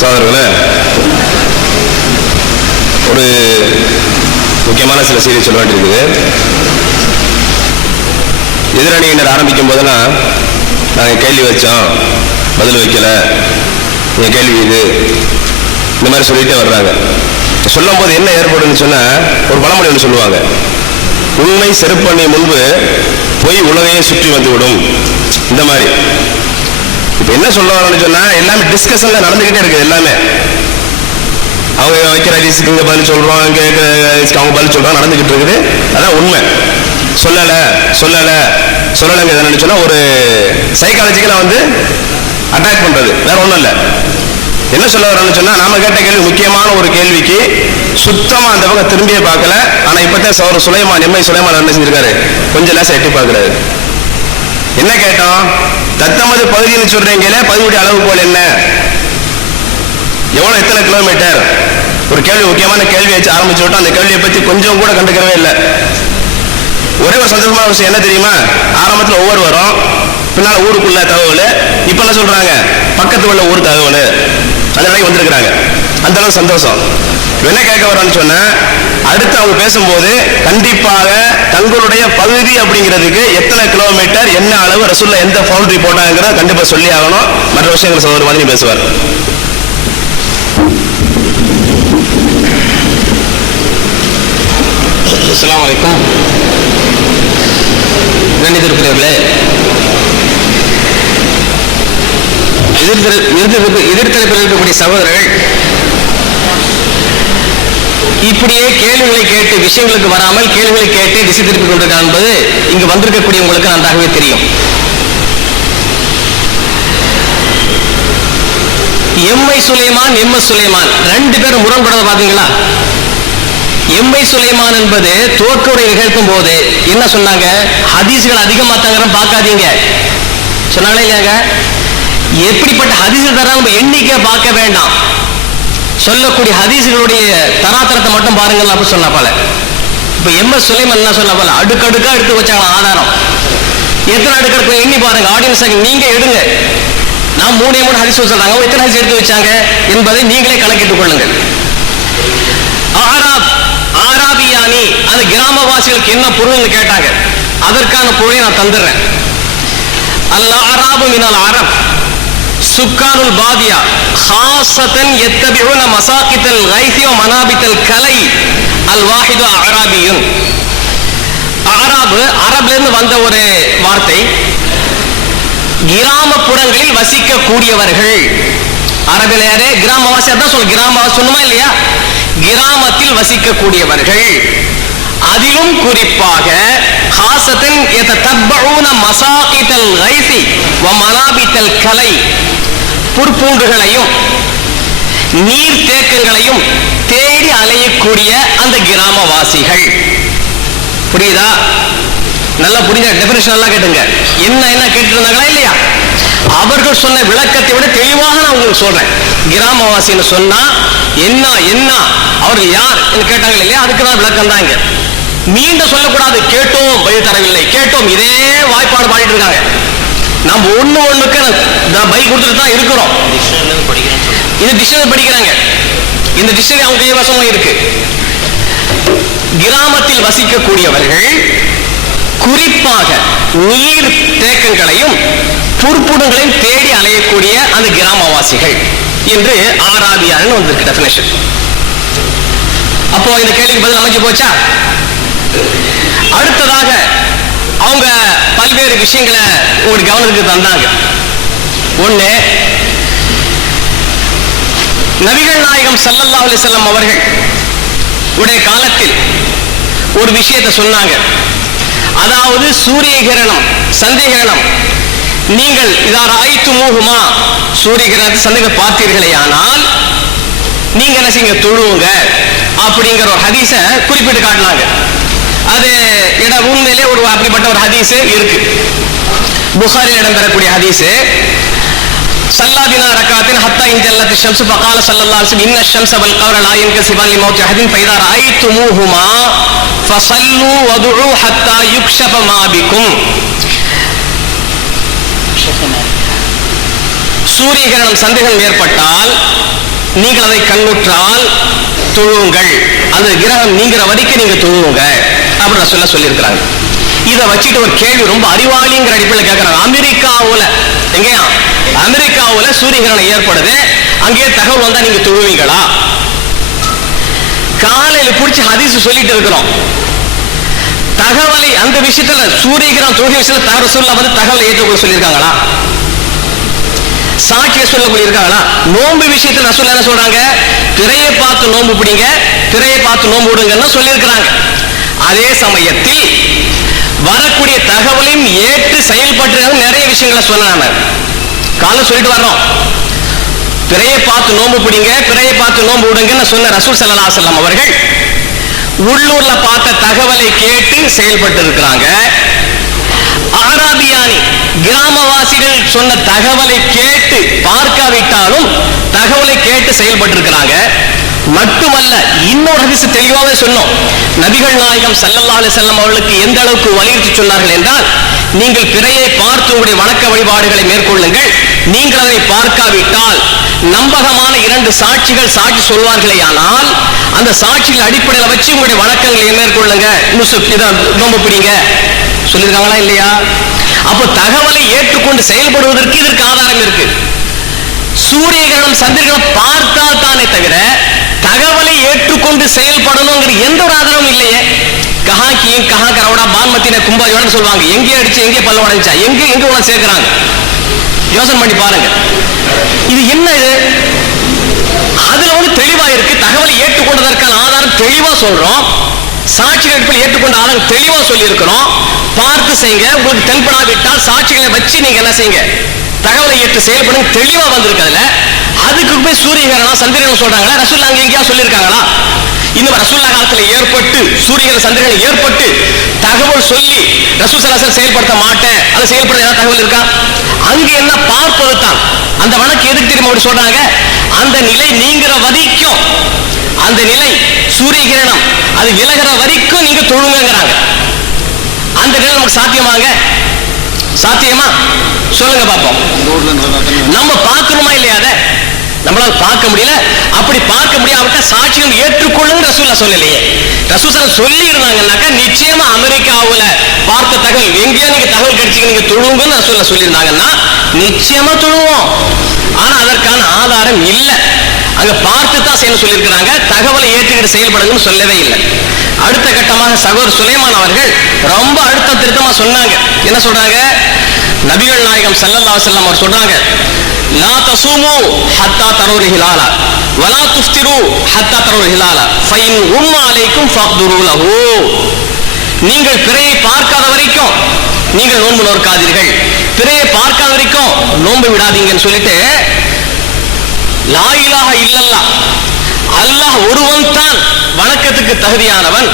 சகோதரர்களே, ஒரு முக்கியமான சில செய்தி சொல்ல வேண்டியிருக்குது. எதிரணியினர் ஆரம்பிக்கும் போதெல்லாம் நாங்கள் கேள்வி வச்சோம், பதில் வைக்கல, என் கேள்வி இது, இந்த மாதிரி சொல்லிட்டே வர்றாங்க. சொல்லும் போது என்ன ஏற்படுன்னு சொன்னா, ஒரு பழமொழி ஒன்று சொல்லுவாங்க, உண்மை செருப்பண்ணி முன்பு பொய் உலகையே சுற்றி வந்துவிடும். இந்த மாதிரி இப்ப என்ன சொல்ல வரோம்னு சொன்னா, எல்லாமே டிஸ்கஷன்ல நடந்துகிட்டே இருக்குது. எல்லாமே அவங்க வைக்கிற ஹதீஸுக்கு இங்க பதில் சொல்றோம், இங்க அவங்க பதில் சொல்றோம், நடந்துகிட்டு இருக்குது. அதான் உண்மை. சொல்லலைங்க என்னன்னு சொன்னா, ஒரு சைக்காலஜிக்கலா அட்டாக் பண்றது, வேற ஒண்ணும் இல்லை. என்ன சொல்ல வரோம்னு சொன்னா, நாம கேட்ட கேள்வி முக்கியமான ஒரு கேள்விக்கு சுத்தமா அந்த பக்கம் திரும்பியே பார்க்கல. ஆனா இப்பதான் சௌர சுலைமான் எம்ஐ சுலைமான் என்ன செஞ்சிருக்காரு, கொஞ்சம் லேசா எட்டி பார்க்கிறாரு. என்ன கேட்டோம், தத்தமது பகுதின்னு சொல்றீங்களே, பகுதியுடைய அளவுகோல் என்ன, எவ்வளவு, எத்தனை கிலோமீட்டர்? ஒரு கேள்வி, முக்கியமான கேள்வி வச்சு ஆரம்பிச்சு விட்டோம். அந்த கேள்வியை பத்தி கொஞ்சம் கூட கண்டுக்கிறவே இல்லை. ஒரே ஒரு சந்தோஷமான விஷயம் என்ன தெரியுமா, ஆரம்பத்தில் ஒவ்வொரு வரும், பின்னால ஊருக்குள்ள தகவல், இப்ப என்ன சொல்றாங்க, பக்கத்து உள்ள ஊர் தகவல், அந்த நிலைக்கு வந்திருக்கிறாங்க. அந்த அளவு சந்தோஷம். என்ன கேட்க வரோன்னு சொன்ன, அடுத்து அவங்க பேசும்போது கண்டிப்பாக தங்களுடைய பகுதி அப்படிங்கிறதுக்கு எத்தனை கிலோமீட்டர், என்ன அளவு, ரசூல்ல எந்த பவுண்டரி போட்டாங்கிற கண்டிப்பா சொல்லி ஆகணும். மற்ற விஷயங்கள் சகோதரர் மாதிரி பேசுவார். அஸ்ஸலாமு அலைக்கும். கண்ணியத்திற்குரியவர்களே, எதிர்த்தரப்பில் இருக்கக்கூடிய சகோதரர்கள் இப்படியே கேள்விகளை கேட்டு, விஷயங்களுக்கு வராமல் கேள்விகளை கேட்டு திசை திருப்பிக் கொண்டிருக்கார் என்பது இங்கு வந்திருக்கக்கூடிய உங்களுக்கு நன்றாகவே தெரியும். எம்ஐ சுலைமான், எம்எஸ் சுலைமான் ரெண்டு பேரும் முரண்படுறத பாத்தீங்களா? எம்ஐ சுலைமான் என்பது துவக்கவுரை நிகழ்த்தும் போது என்ன சொன்னாங்க, ஹதீஸ்கள் அதிகமாத்தாங்க பார்க்காதீங்க சொன்னாங்களே இல்லையாங்க? எப்படிப்பட்ட ஹதீஸ்கள் தர நம்ம எண்ணிக்கை பார்க்க வேண்டாம், சொல்லக்கூடிய ஹதீஸ்களுடைய தராதரத்தை மட்டும் பாருங்கள் அப்படி சொன்ன போல. இப்ப எம்எஸ் சுலைமான் என்ன சொன்ன போல, அடுக்கடுக்கா எடுத்து வச்சாங்க ஆதாரம். எத்தனை அடுக்கடுக்கு எண்ணி பாருங்க, ஆடியன்ஸ் நீங்க எடுங்க. நான் 3 ஹதீஸ் சொல்றாங்க, எத்தனை ஹதீஸ் எடுத்து வச்சாங்க என்பதை நீங்களே கணக்கிட்டுக் கொள்ளுங்கள். ஆராபியானி, அந்த கிராமவாசிகளுக்கு என்ன பொருள்னு கேட்டாங்க. அதற்கான பொருளை நான் தந்துடுறேன். அல் அராபு மினல் அரப் சுக்கானுல் பாதியா ஹாஸதன் யத்தபிஉன மசாகித்தல் கைஸி வ மனாபித்தல் கலை அல் வாஹிது அராபியுன். அராபு அரபில இருந்து வந்த ஒரு வார்த்தை, கிராமப்புறங்களில் வசிக்கக்கூடியவர்கள். அரபில யாரு, கிராமவாசி. அதான் சொல்ல, கிராமவாசி சொன்னமா இல்லையா? கிராமத்தில் வசிக்கக்கூடியவர்கள், அதிலும் குறிப்பாக ஹாஸதன் யததபஉன மசாகித்தல் கைஸி வ மனாபித்தல் கலை, புற்பூண்டுகளையும் நீர் தேக்கங்களையும் தேடி அலையக்கூடிய அந்த கிராமவாசிகள். புரியுதா? நல்லா புரிஞ்ச டெபினிஷன் எல்லாம் கேட்டுங்க. என்ன கேட்டு இருந்தாங்களா இல்லையா? அவர்கள் சொன்ன விளக்கத்தை விட தெளிவாக நான் உங்களுக்கு சொல்றேன். கிராமவாசின்னு சொன்னா என்ன, அவர்கள் யார் என்று கேட்டாங்க இல்லையா? அதுக்கு தான் விளக்கம் தான். இங்க மீண்டும் சொல்லக்கூடாது, கேட்டோம் பதில் தரவில்லை, கேட்டோம், இதே வாய்ப்பாடு பாடிட்டு இருக்காங்க. நம்ம ஒண்ணுக்கு பை கொடுத்துட்டு தான் இருக்கிறோம். இது டிக்ஷனரி படிக்கிறாங்க. இந்த டிக்ஷனரி அவங்க கைவசமா இருக்கு. கிராமத்தில் வசிக்கக்கூடியவர்கள் குறிப்பாக நீர் தேக்கங்களையும் புற்புடங்களையும் தேடி அலையக்கூடிய அந்த கிராமவாசிகள் என்று ஆராபியான்னு வந்திருக்கு டெஃபினேஷன். அப்போ இந்த கேள்விக்கு பதில் அமைஞ்சு போச்சா? அடுத்ததாக அவங்க பல்வேறு விஷயங்களை ஒரு கவனத்துக்கு தந்தாங்க. ஒண்ணு, நபிகள் நாயகம் ஸல்லல்லாஹு அலைஹி வஸல்லம் அவர்கள் உடைய காலத்தில் ஒரு விஷயத்தை சொன்னாங்க. அதாவது சூரிய கிரணம், சந்திர கிரணம், நீங்கள் இதா ரஅய்துமூஹுமா, சூரிய கிரணத்தை சந்திரனை பார்த்தீர்களே ஆனால் நீங்க என்ன செய்யுங்க, தொழுவுங்க அப்படிங்கிற ஒரு ஹதீஸ குறிப்பிட்டு காட்டினாங்க. அது உண்மையிலே ஒரு அப்படிப்பட்ட ஒரு ஹதீஸ் இருக்கு. புகாரில் இடம்பெறக்கூடிய ஹதீஸ். சல்லாபினா ரக்காத்தின் ஹத்தா இன்ஜல்லத் ஷம்ஸ் ஃபகால ஸல்லல்லாஹு அலைஹி வஸல்லம் இன்ன ஷம்ஸ வல் கமர லா யன்கஸிபான் லிமௌத்தி அஹதின் ஃபைதா ரஅய்துமூஹுமா ஃபஸல்லு வதுஉ ஹத்தா யுக்ஷஃப மா பிக்கும். சூரிய கிரணம் சந்திரன் ஏற்பட்டால் நீங்கள் அதை கண்ணுற்றால் தொழுவுங்கள், அந்த கிரகம் நீங்கிற வரைக்கும் நீங்க தொழுவுங்க அப்படின்னு ரசூலுல்லாஹ் சொல்லியிருக்கிறாங்க. இதை வச்சுட்டு ஒரு கேள்வி ரொம்ப அறிவாளிங்கிற அடிப்படையில் கேட்கிறாங்க. அமெரிக்காவுல எங்கேயா அமெரிக்காவுல சூரிய கிரகணம் ஏற்படுது, அங்கேயே தகவல் வந்தா நீங்க தொழுவீங்களா? காலையில பிடிச்சி ஹதீஸ் சொல்லிட்டு இருக்கிறோம். தகவலை அந்த விஷயத்துல சூரிய கிரகணம் தொழுகை விஷயத்துல ரசூலுல்லாஹ் வந்து தகவலை ஏற்றுக்கொள்ள சொல்லியிருக்காங்களா? சாட்சியை சொல்லக்கூடிய இருக்காங்களா? நோன்பு விஷயத்தில் ரசூலுல்லாஹ் என்ன சொல்றாங்க? பிறையை பார்த்து நோன்பு பிடிங்க, பிறையை பார்த்து நோன்பு விடுங்கன்னு சொல்லியிருக்கிறாங்க. அதே சமயத்தில் வரக்கூடிய தகவலையும் ஏற்று செயல்பட்டு நிறைய விஷயங்களை சொன்னாங்க. காலையில் சொல்லிட்டு வர்றோம், பிறையை பார்த்து நோன்பு பிடிங்க, பிறையை பார்த்து நோன்பு விடுங்கன்னு சொன்ன ரசூல் ஸல்லல்லாஹு அலைஹி வஸல்லம் அவர்கள் உள்ளூர்ல பார்த்த தகவலை கேட்டு செயல்பட்டு இருக்கிறாங்க. ஆராபியானி கிராமவாசிகள் சொன்ன தகவலை கேட்டு பார்க்காவிட்டாலும் தகவலை கேட்டு செயல்பட்டு இருக்கிறாங்க. மட்டுமல்ல, இன்னொரு ஹதீஸ் தெளிவாக சொன்னோம். நபிகள் நாயகம் ஸல்லல்லாஹு அலைஹி வஸல்லம் அவர்களுக்கு எந்த அளவுக்கு வலியுறுத்தி சொன்னார்கள் என்றால், நீங்கள் பிறையை பார்த்து உங்களுடைய வணக்க வழிபாடுகளை மேற்கொள்ளுங்கள். நீங்கள் அதை பார்க்காவிட்டால் நம்பகமான 2 சாட்சிகள் சாட்சி சொல்வார்களே, ஆனால் அந்த சாட்சிகள் அடிப்படையில் வச்சு உங்களுடைய வணக்கங்களை மேற்கொள்ளுங்க, நோன்பு பிடிங்க சொல்லியிருக்காங்களா இல்லையா? அப்போ தகவலை ஏற்றுக்கொண்டு செயல்படுவதற்கு இதற்கு ஆதாரம் இருக்கு. சூரிய கிரகணம் சந்திரகிரகணம் பார்த்தால் தானே தவிர தகவலை ஏற்றுக்கொண்டு செயல்படணுங்கிற எந்த ஒரு ஆதாரமும் இல்லையே. கஹாக்கியும் கஹா கரவடா பான்மத்தின கும்பாயோட சொல்லுவாங்க, எங்கே அடிச்சு எங்கே பல்ல உடைஞ்சா எங்க எங்க உன சேர்க்கிறாங்க. யோசனை பண்ணி பாருங்க, இது என்ன? இது அதுல வந்து தெளிவா இருக்கு. தகவலை ஏற்றுக்கொண்டதற்கான ஆதாரம் தெளிவா சொல்றோம். சாட்சிகள் அடிப்படையில் ஏற்றுக்கொண்ட ஆதாரம் தெளிவா சொல்லி இருக்கிறோம். பார்த்து செய்யுங்க, உங்களுக்கு தென்படாவிட்டால் சாட்சிகளை வச்சு நீங்க என்ன செய்யுங்க, தகவலை ஏற்று செயல்படும் தெளிவா வந்திருக்கிறதுல. அதுக்கு போய் சூரிய கிரகணம் சந்திரன் சொல்றாங்களா? ரசூலுல்லாஹ் அங்க எங்கேயா சொல்லியிருக்காங்களா? இன்னும் ரசூலுல்லாஹ் காலத்துல ஏற்பட்டு சூரிய சந்திரன் ஏற்பட்டு தகவல் சொல்லி ரசூல் ஸல்லல்லாஹு அலைஹி வஸல்லம் செயல்படுத்த மாட்டேன், அதை செயல்படுத்த ஏதாவது தகவல் இருக்கா? அங்க என்ன பார்ப்பது தான் அந்த வணக்கு. எதுக்கு தெரியுமா அப்படி சொல்றாங்க? அந்த நிலை நீங்கிற வரைக்கும், அந்த நிலை சூரிய கிரகணம் அது விலகிற வரைக்கும் நீங்க தொழுங்கிறாங்க. அந்த நிலை நமக்கு சாத்தியமாங்க? சாத்தியமா சொல்லுங்க பாப்போம். நம்ம பார்க்கணுமா இல்லையா? அதை நம்மளால பார்க்க முடியல. அப்படி பார்க்க முடியாவிட்டா சாட்சியம் ஏற்றுக்கொள்ளுங்க ரசூலுல்லாஹ் சொல்லலையே. ரசூலுல்லாஹ் சொல்லி இருந்தாங்கன்னாக்கா நிச்சயமா அமெரிக்காவுல பார்த்த தகவல் எங்கேயோ நீங்க தகவல் கிடைச்சிங்க நீங்க தொழுவுங்கன்னு ரசூலுல்லாஹ் சொல்லி இருந்தாங்கன்னா நிச்சயமா தொழுவோம். ஆனா அதற்கான ஆதாரம் இல்லை. அங்க பார்த்து தான் செய்யணும் சொல்லியிருக்கிறாங்க, தகவலை ஏற்றுக்கிட்டு செயல்படுங்கன்னு சொல்லவே இல்லை. அடுத்த கட்டமாக சகோதரர் சுலைமான் அவர்கள் ரொம்ப அழுத்த திருத்தமா சொன்னாங்க. என்ன சொல்றாங்க? நபிகள் நாயகம் ஸல்லல்லாஹு அலைஹி வஸல்லம் அவர் சொல்றாங்க, லா தஸூமு ஹத்தா தரவுல் ஹிலால வலா துஃப்திரு ஹத்தா தரவுல் ஹிலால ஃபைன் உம்ம அலைக்கும் ஃபக்துரு லஹு. நீங்கள் பிறையை பார்க்காத வரைக்கும் நீங்கள் நோன்பு நோற்காதீர்கள், பிறையை பார்க்காத வரைக்கும் நோன்பு விடாதீங்கன்னு சொல்லிட்டு, லா இலாஹ இல்லல்லாஹ், அல்லாஹ் ஒருவன் தான் வணக்கத்துக்கு தகுதியானவன்,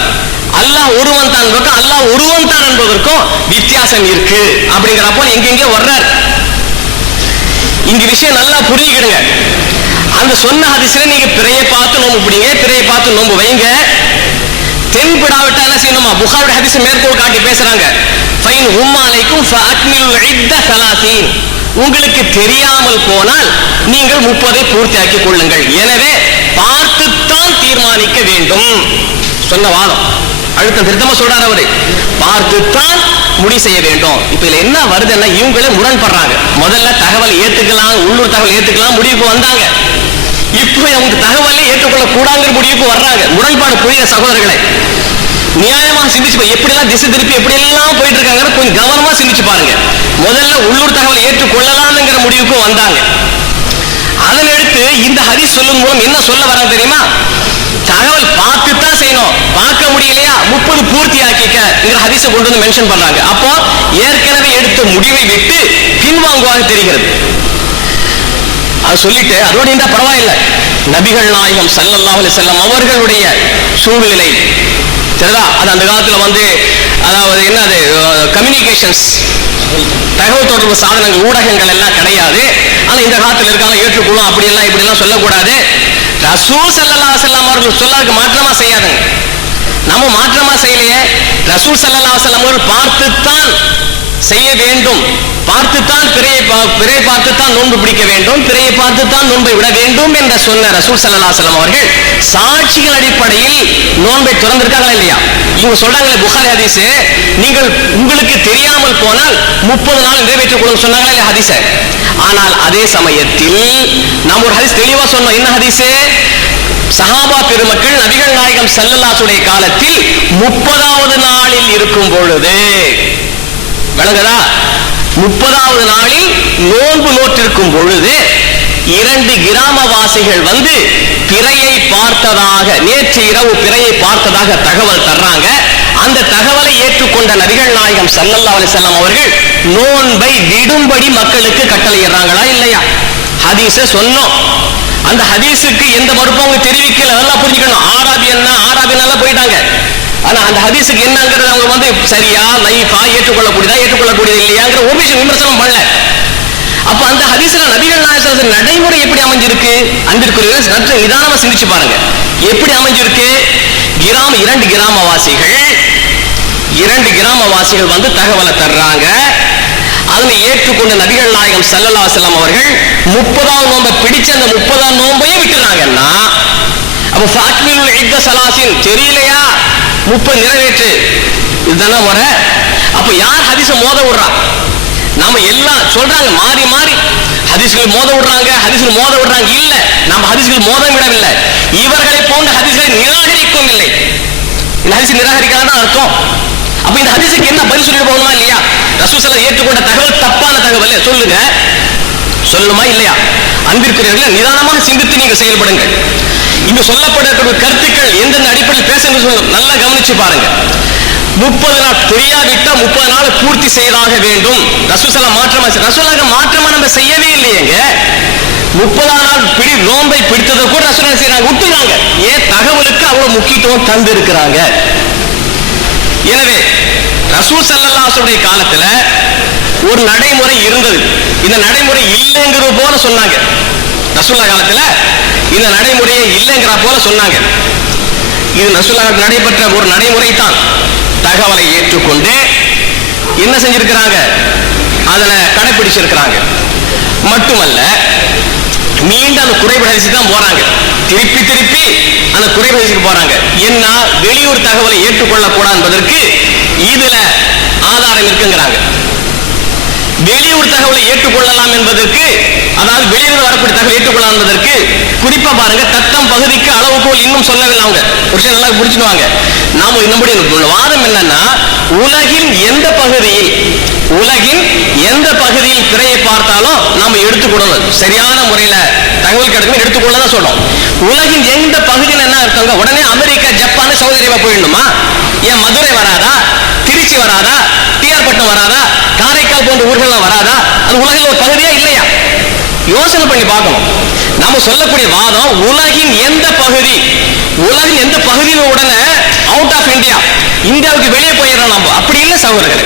அல்லாஹ் ஒருவன் தான் என்பதற்கும் அல்லாஹ் ஒருவன் தான் என்பதற்கும் வித்தியாசம் இருக்கு அப்படிங்கிறப்போ எங்கெங்கே வர்றார். இந்த விஷயம் நல்லா புரிஞ்சுக்கிடுங்க. அந்த சொன்ன ஹதீஸ்ல நீங்க பிறையை பார்த்து நோன்பு பிடிங்க, பிறையை பார்த்து நோன்பு வைங்க. தென்படாவிட்டா என்ன செய்யணுமா? புகாரி ஹதீஸ் மேற்கோள் காட்டி பேசுறாங்க. ஃபைன் உம்ம அலைக்கும் ஃபஅக்மிலுல் இத்த 30. உங்களுக்கு தெரியாமல் போனால் நீங்கள் 30 பூர்த்தியாக்கிக் கொள்ளுங்கள். எனவே பார்த்துத்தான் தீர்மானிக்க வேண்டும் சொன்ன வாதம். அழுத்தம் திருத்தமா சொல்றாரு அவரு, பார்த்துத்தான் முடிவு செய்ய வேண்டும். இப்ப இதுல என்ன வருதுன்னா, இவங்களே முரண்படுறாங்க. முதல்ல தகவல் ஏத்துக்கலாம், உள்ளூர் தகவல் ஏத்துக்கலாம் முடிவுக்கு வந்தாங்க. இப்போ அவங்க தகவலை ஏற்றுக்கொள்ள கூடாங்கிற முடிவுக்கு வர்றாங்க. முரண்பாடு புரிய சகோதரர்களை நியாயமா சிந்திச்சு, எப்படி எல்லாம் திசை திருப்பி எப்படி எல்லாம் போயிட்டு இருக்காங்க கொஞ்சம் கவனமா சிந்திச்சு பாருங்க. முதல்ல உள்ளூர் தகவலை ஏற்றுக்கொள்ளலாம்ங்கிற முடிவுக்கு வந்தாங்க. அதன் அடுத்து இந்த ஹதீஸ் சொல்லும் மூலம் என்ன சொல்ல வராங்க தெரியுமா? தகவல் பார்த்துத்தான் செய்யணும், பார்க்க முடியலையா 30 பூர்த்தி ஆக்கிக்க ஹதீஸை கொண்டு வந்து மென்ஷன் பண்றாங்க. அப்போ ஏற்கனவே எடுத்த முடிவை விட்டு பின்வாங்குவாங்க தெரிகிறது. அது சொல்லிட்டு அதோட இந்த பரவாயில்லை, நபிகள் நாயகம் ஸல்லல்லாஹு அலைஹி வஸல்லம் அவர்களுடைய சூழ்நிலை சரிதா? அது அந்த காலத்துல வந்து அதாவது என்னது கம்யூனிகேஷன்ஸ் தகவல் தொடர்பு சாதனங்கள் ஊடகங்கள் எல்லாம் கிடையாது. ஆனா இந்த காலத்துல இருக்காங்க ஏற்றுக்கொள்ளும் அப்படி எல்லாம் இப்படி எல்லாம் சொல்லக்கூடாது. ரசூல் ஸல்லல்லாஹு அலைஹி வஸல்லம் அவர்கள் சொல்லாதுக்கு மாற்றமா செய்யாதுங்க. நம்ம மாற்றமா செய்யலையே. ரசூல் ஸல்லல்லாஹு அலைஹி வஸல்லம் அவர்கள் பார்த்துத்தான் செய்ய வேண்டும் பார்த்துத்தான் பிறையை பார்த்துத்தான் நோன்பு பிடிக்க வேண்டும், பிறையை பார்த்துத்தான் நோன்பை விட வேண்டும் என்று சொன்ன ரசூல் ஸல்லல்லாஹு அலைஹி வஸல்லம் அவர்கள் சாட்சிகள் அடிப்படையில் நோன்பை திறந்திருக்காங்களா இல்லையா? இவங்க சொல்றாங்களே புகாரி ஹதீஸ், நீங்கள் உங்களுக்கு தெரியாமல் போனால் 30 நாள் நிறைவேற்றிக் கொள்ளுங்க சொன்னாங்களா இல்லையா ஹதீஸ். ஆனால் அதே சமயத்தில் நாம் ஒரு ஹதீஸ் தெளிவா சொன்னோம். என்ன ஹதீஸ்? சஹாபா பெருமக்கள் நபிகள் நாயகம் ஸல்லல்லாஹு அலைஹி வஸல்லம் காலத்தில் 30வது நாளில் இருக்கும் பொழுது, விளங்குதா, 30வது நாளில் நோன்பு நோற்றிருக்கும் பொழுது 2 கிராமவாசிகள் வந்து பிறையை பார்த்ததாக, நேற்று இரவு பிறையை பார்த்ததாக தகவல் தர்றாங்க. அந்த தகவலை ஏற்றுக்கொண்ட நபிகள் நாயகம் ஸல்லல்லாஹு அலைஹி வஸல்லம் அவர்கள் நோன்பை விடும்படி மக்களுக்கு கட்டளையிடுறாங்களா இல்லையா? ஹதீஸை சொன்னோம். அந்த ஹதீஸுக்கு எந்த மறுப்பும் அவங்க தெரிவிக்கல. நல்லா புரிஞ்சுக்கணும். ஆராபியனால போயிட்டாங்க. ஆனா அந்த ஹதீஸுக்கு என்னங்கிறது அவங்க வந்து சரியா லைஃபா ஏற்றுக்கொள்ளக்கூடியது இல்லையாங்கிற ஒரு விஷயம் விமர்சனம் பண்ணல. அப்ப அந்த ஹதீஸ்ல நபிகள் நாயகம் நடைமுறை எப்படி அமைஞ்சிருக்கு? அன்பிற்குரியவர்களே, சற்று நிதானமா சிந்திச்சு பாருங்க. எப்படி அமைஞ்சிருக்கு? 2 கிராமவாசிகள் வந்து தகவலை தர்றாங்க. அதனை ஏற்றுக்கொண்ட நபிகள் நாயகம் ஸல்லல்லாஹு அலைஹி வஸல்லம் அவர்கள் 30வது நோன்பை பிடிச்ச அந்த 30ஆம் நோன்பையே விட்டுறாங்கன்னா, அப்ப ஃபாத்மிலுல் இத்த ஸலாசின் தெரியலையா 30 நிறைவேற்று, இதுதானே முறை. அப்ப யார் ஹதீஸை மோத விடுறா? நாம எல்லாம் சொல்றாங்க மாறி மாறி ஹதீஸ்கள் மோத விடுறாங்க. இல்ல, நம்ம ஹதீஸ்கள் மோத விடவில்லை. இவர்களை போன்ற ஹதீஸ்களை நிராகரிக்கவும் இல்லை. இந்த ஹதீஸ் நிராகரிக்காத அர்த்தம். அப்ப இந்த ஹதீஸுக்கு என்ன பதில் சொல்லிட்டு போகணுமா இல்லையா? ரசூல் ஸல்லல்லாஹு ஏற்றுக்கொண்ட தகவல் தப்பான தகவல் சொல்லுங்க, சொல்லணுமா இல்லையா? அன்பிற்குரியவர்களே, நிதானமாக சிந்தித்து நீங்கள் செயல்படுங்கள். இங்கு சொல்லப்படக்கூடிய கருத்துக்கள் எந்தெந்த அடிப்படையில் பேசுங்க சொல்லுங்க, நல்லா கவனிச்சு பாருங்க. 30 நாள் தெரியாவிட்டா 30 நாள் பூர்த்தி செய்தாக வேண்டும். ரசூல் ஸல்லல்லாஹு மாற்றமா நம்ம செய்யவே இல்லையேங்க. 30ஆம் நாள் நோன்பை பிடித்ததை கூட ரசூல் செய்யறாங்க, விட்டுறாங்க. ஏன்? தகவலுக்கு அவ்வளவு முக்கியத்துவம் தந்து இருக்கிறாங்க. எனவே ரசூல் ஸல்லல்லாஹு அலைஹி வஸல்லம் காலத்துல ஒரு நடைமுறை இருந்தது. இந்த நடைமுறை இல்லைங்கிறது போல சொன்னாங்க. ரசூலுல்லாஹ் காலத்துல இந்த நடைமுறையே இல்லைங்கிற போல சொன்னாங்க. இது ரசூலுல்லாஹ் நடைபெற்ற ஒரு நடைமுறை தான். தகவலை ஏற்றுக்கொண்டு என்ன செஞ்சிருக்கிறாங்க? அதுல கடைபிடிச்சிருக்கிறாங்க. மட்டுமல்ல, மீண்டும் அந்த குறைபடிச்சு தான் போறாங்க. திருப்பி அந்த குறைபடிச்சுக்கு போறாங்க. என்ன? வெளியூர் தகவலை ஏற்றுக்கொள்ள கூடாது என்பதற்கு இதுல ஆதாரம் இருக்குங்கிறாங்க. வெளியூர் தகவலை ஏற்றுக்கொள்ளலாம் என்பதற்கு, அதாவது வெளியூர் வரக்கூடிய தகவல் ஏற்றுக்கொள்ளலாம் என்பதற்கு குறிப்பா பாருங்க, தத்தம் பகுதிக்கு அளவுகோல் இன்னும் சொல்லவில்லை. அவங்க ஒரு விஷயம் நல்லா புரிஞ்சுடுவாங்க. நாம நம்முடைய வாதம் என்னன்னா, உலகின் எந்த பகுதியில் பிறையை பார்த்தாலும் நாம எடுத்துக்கொள்ளணும். சரியான முறையில தகவல் கிடைக்கும் எடுத்துக்கொள்ளதான் சொல்றோம். உலகின் எந்த பகுதியில் என்ன இருக்காங்க, உடனே அமெரிக்கா, ஜப்பான், சவுதி அரேபியா போயிடணுமா? ஏன் மதுரை வராதா? திருச்சி வராதா? டிஆர்பட்னம் வராதா? காரைக்கால் போன்ற ஊர்கள்லாம் வராதா? அது உலகில் ஒரு பகுதியா இல்லையா? யோசனை பண்ணி பார்க்கணும். நாம சொல்லக்கூடிய வாதம், உலகின் எந்த பகுதியில் உடனே அவுட் ஆஃப் இந்தியாவுக்கு வெளியே போயிடறோம். நம்ம அப்படி இல்லை சகோதரர்களே,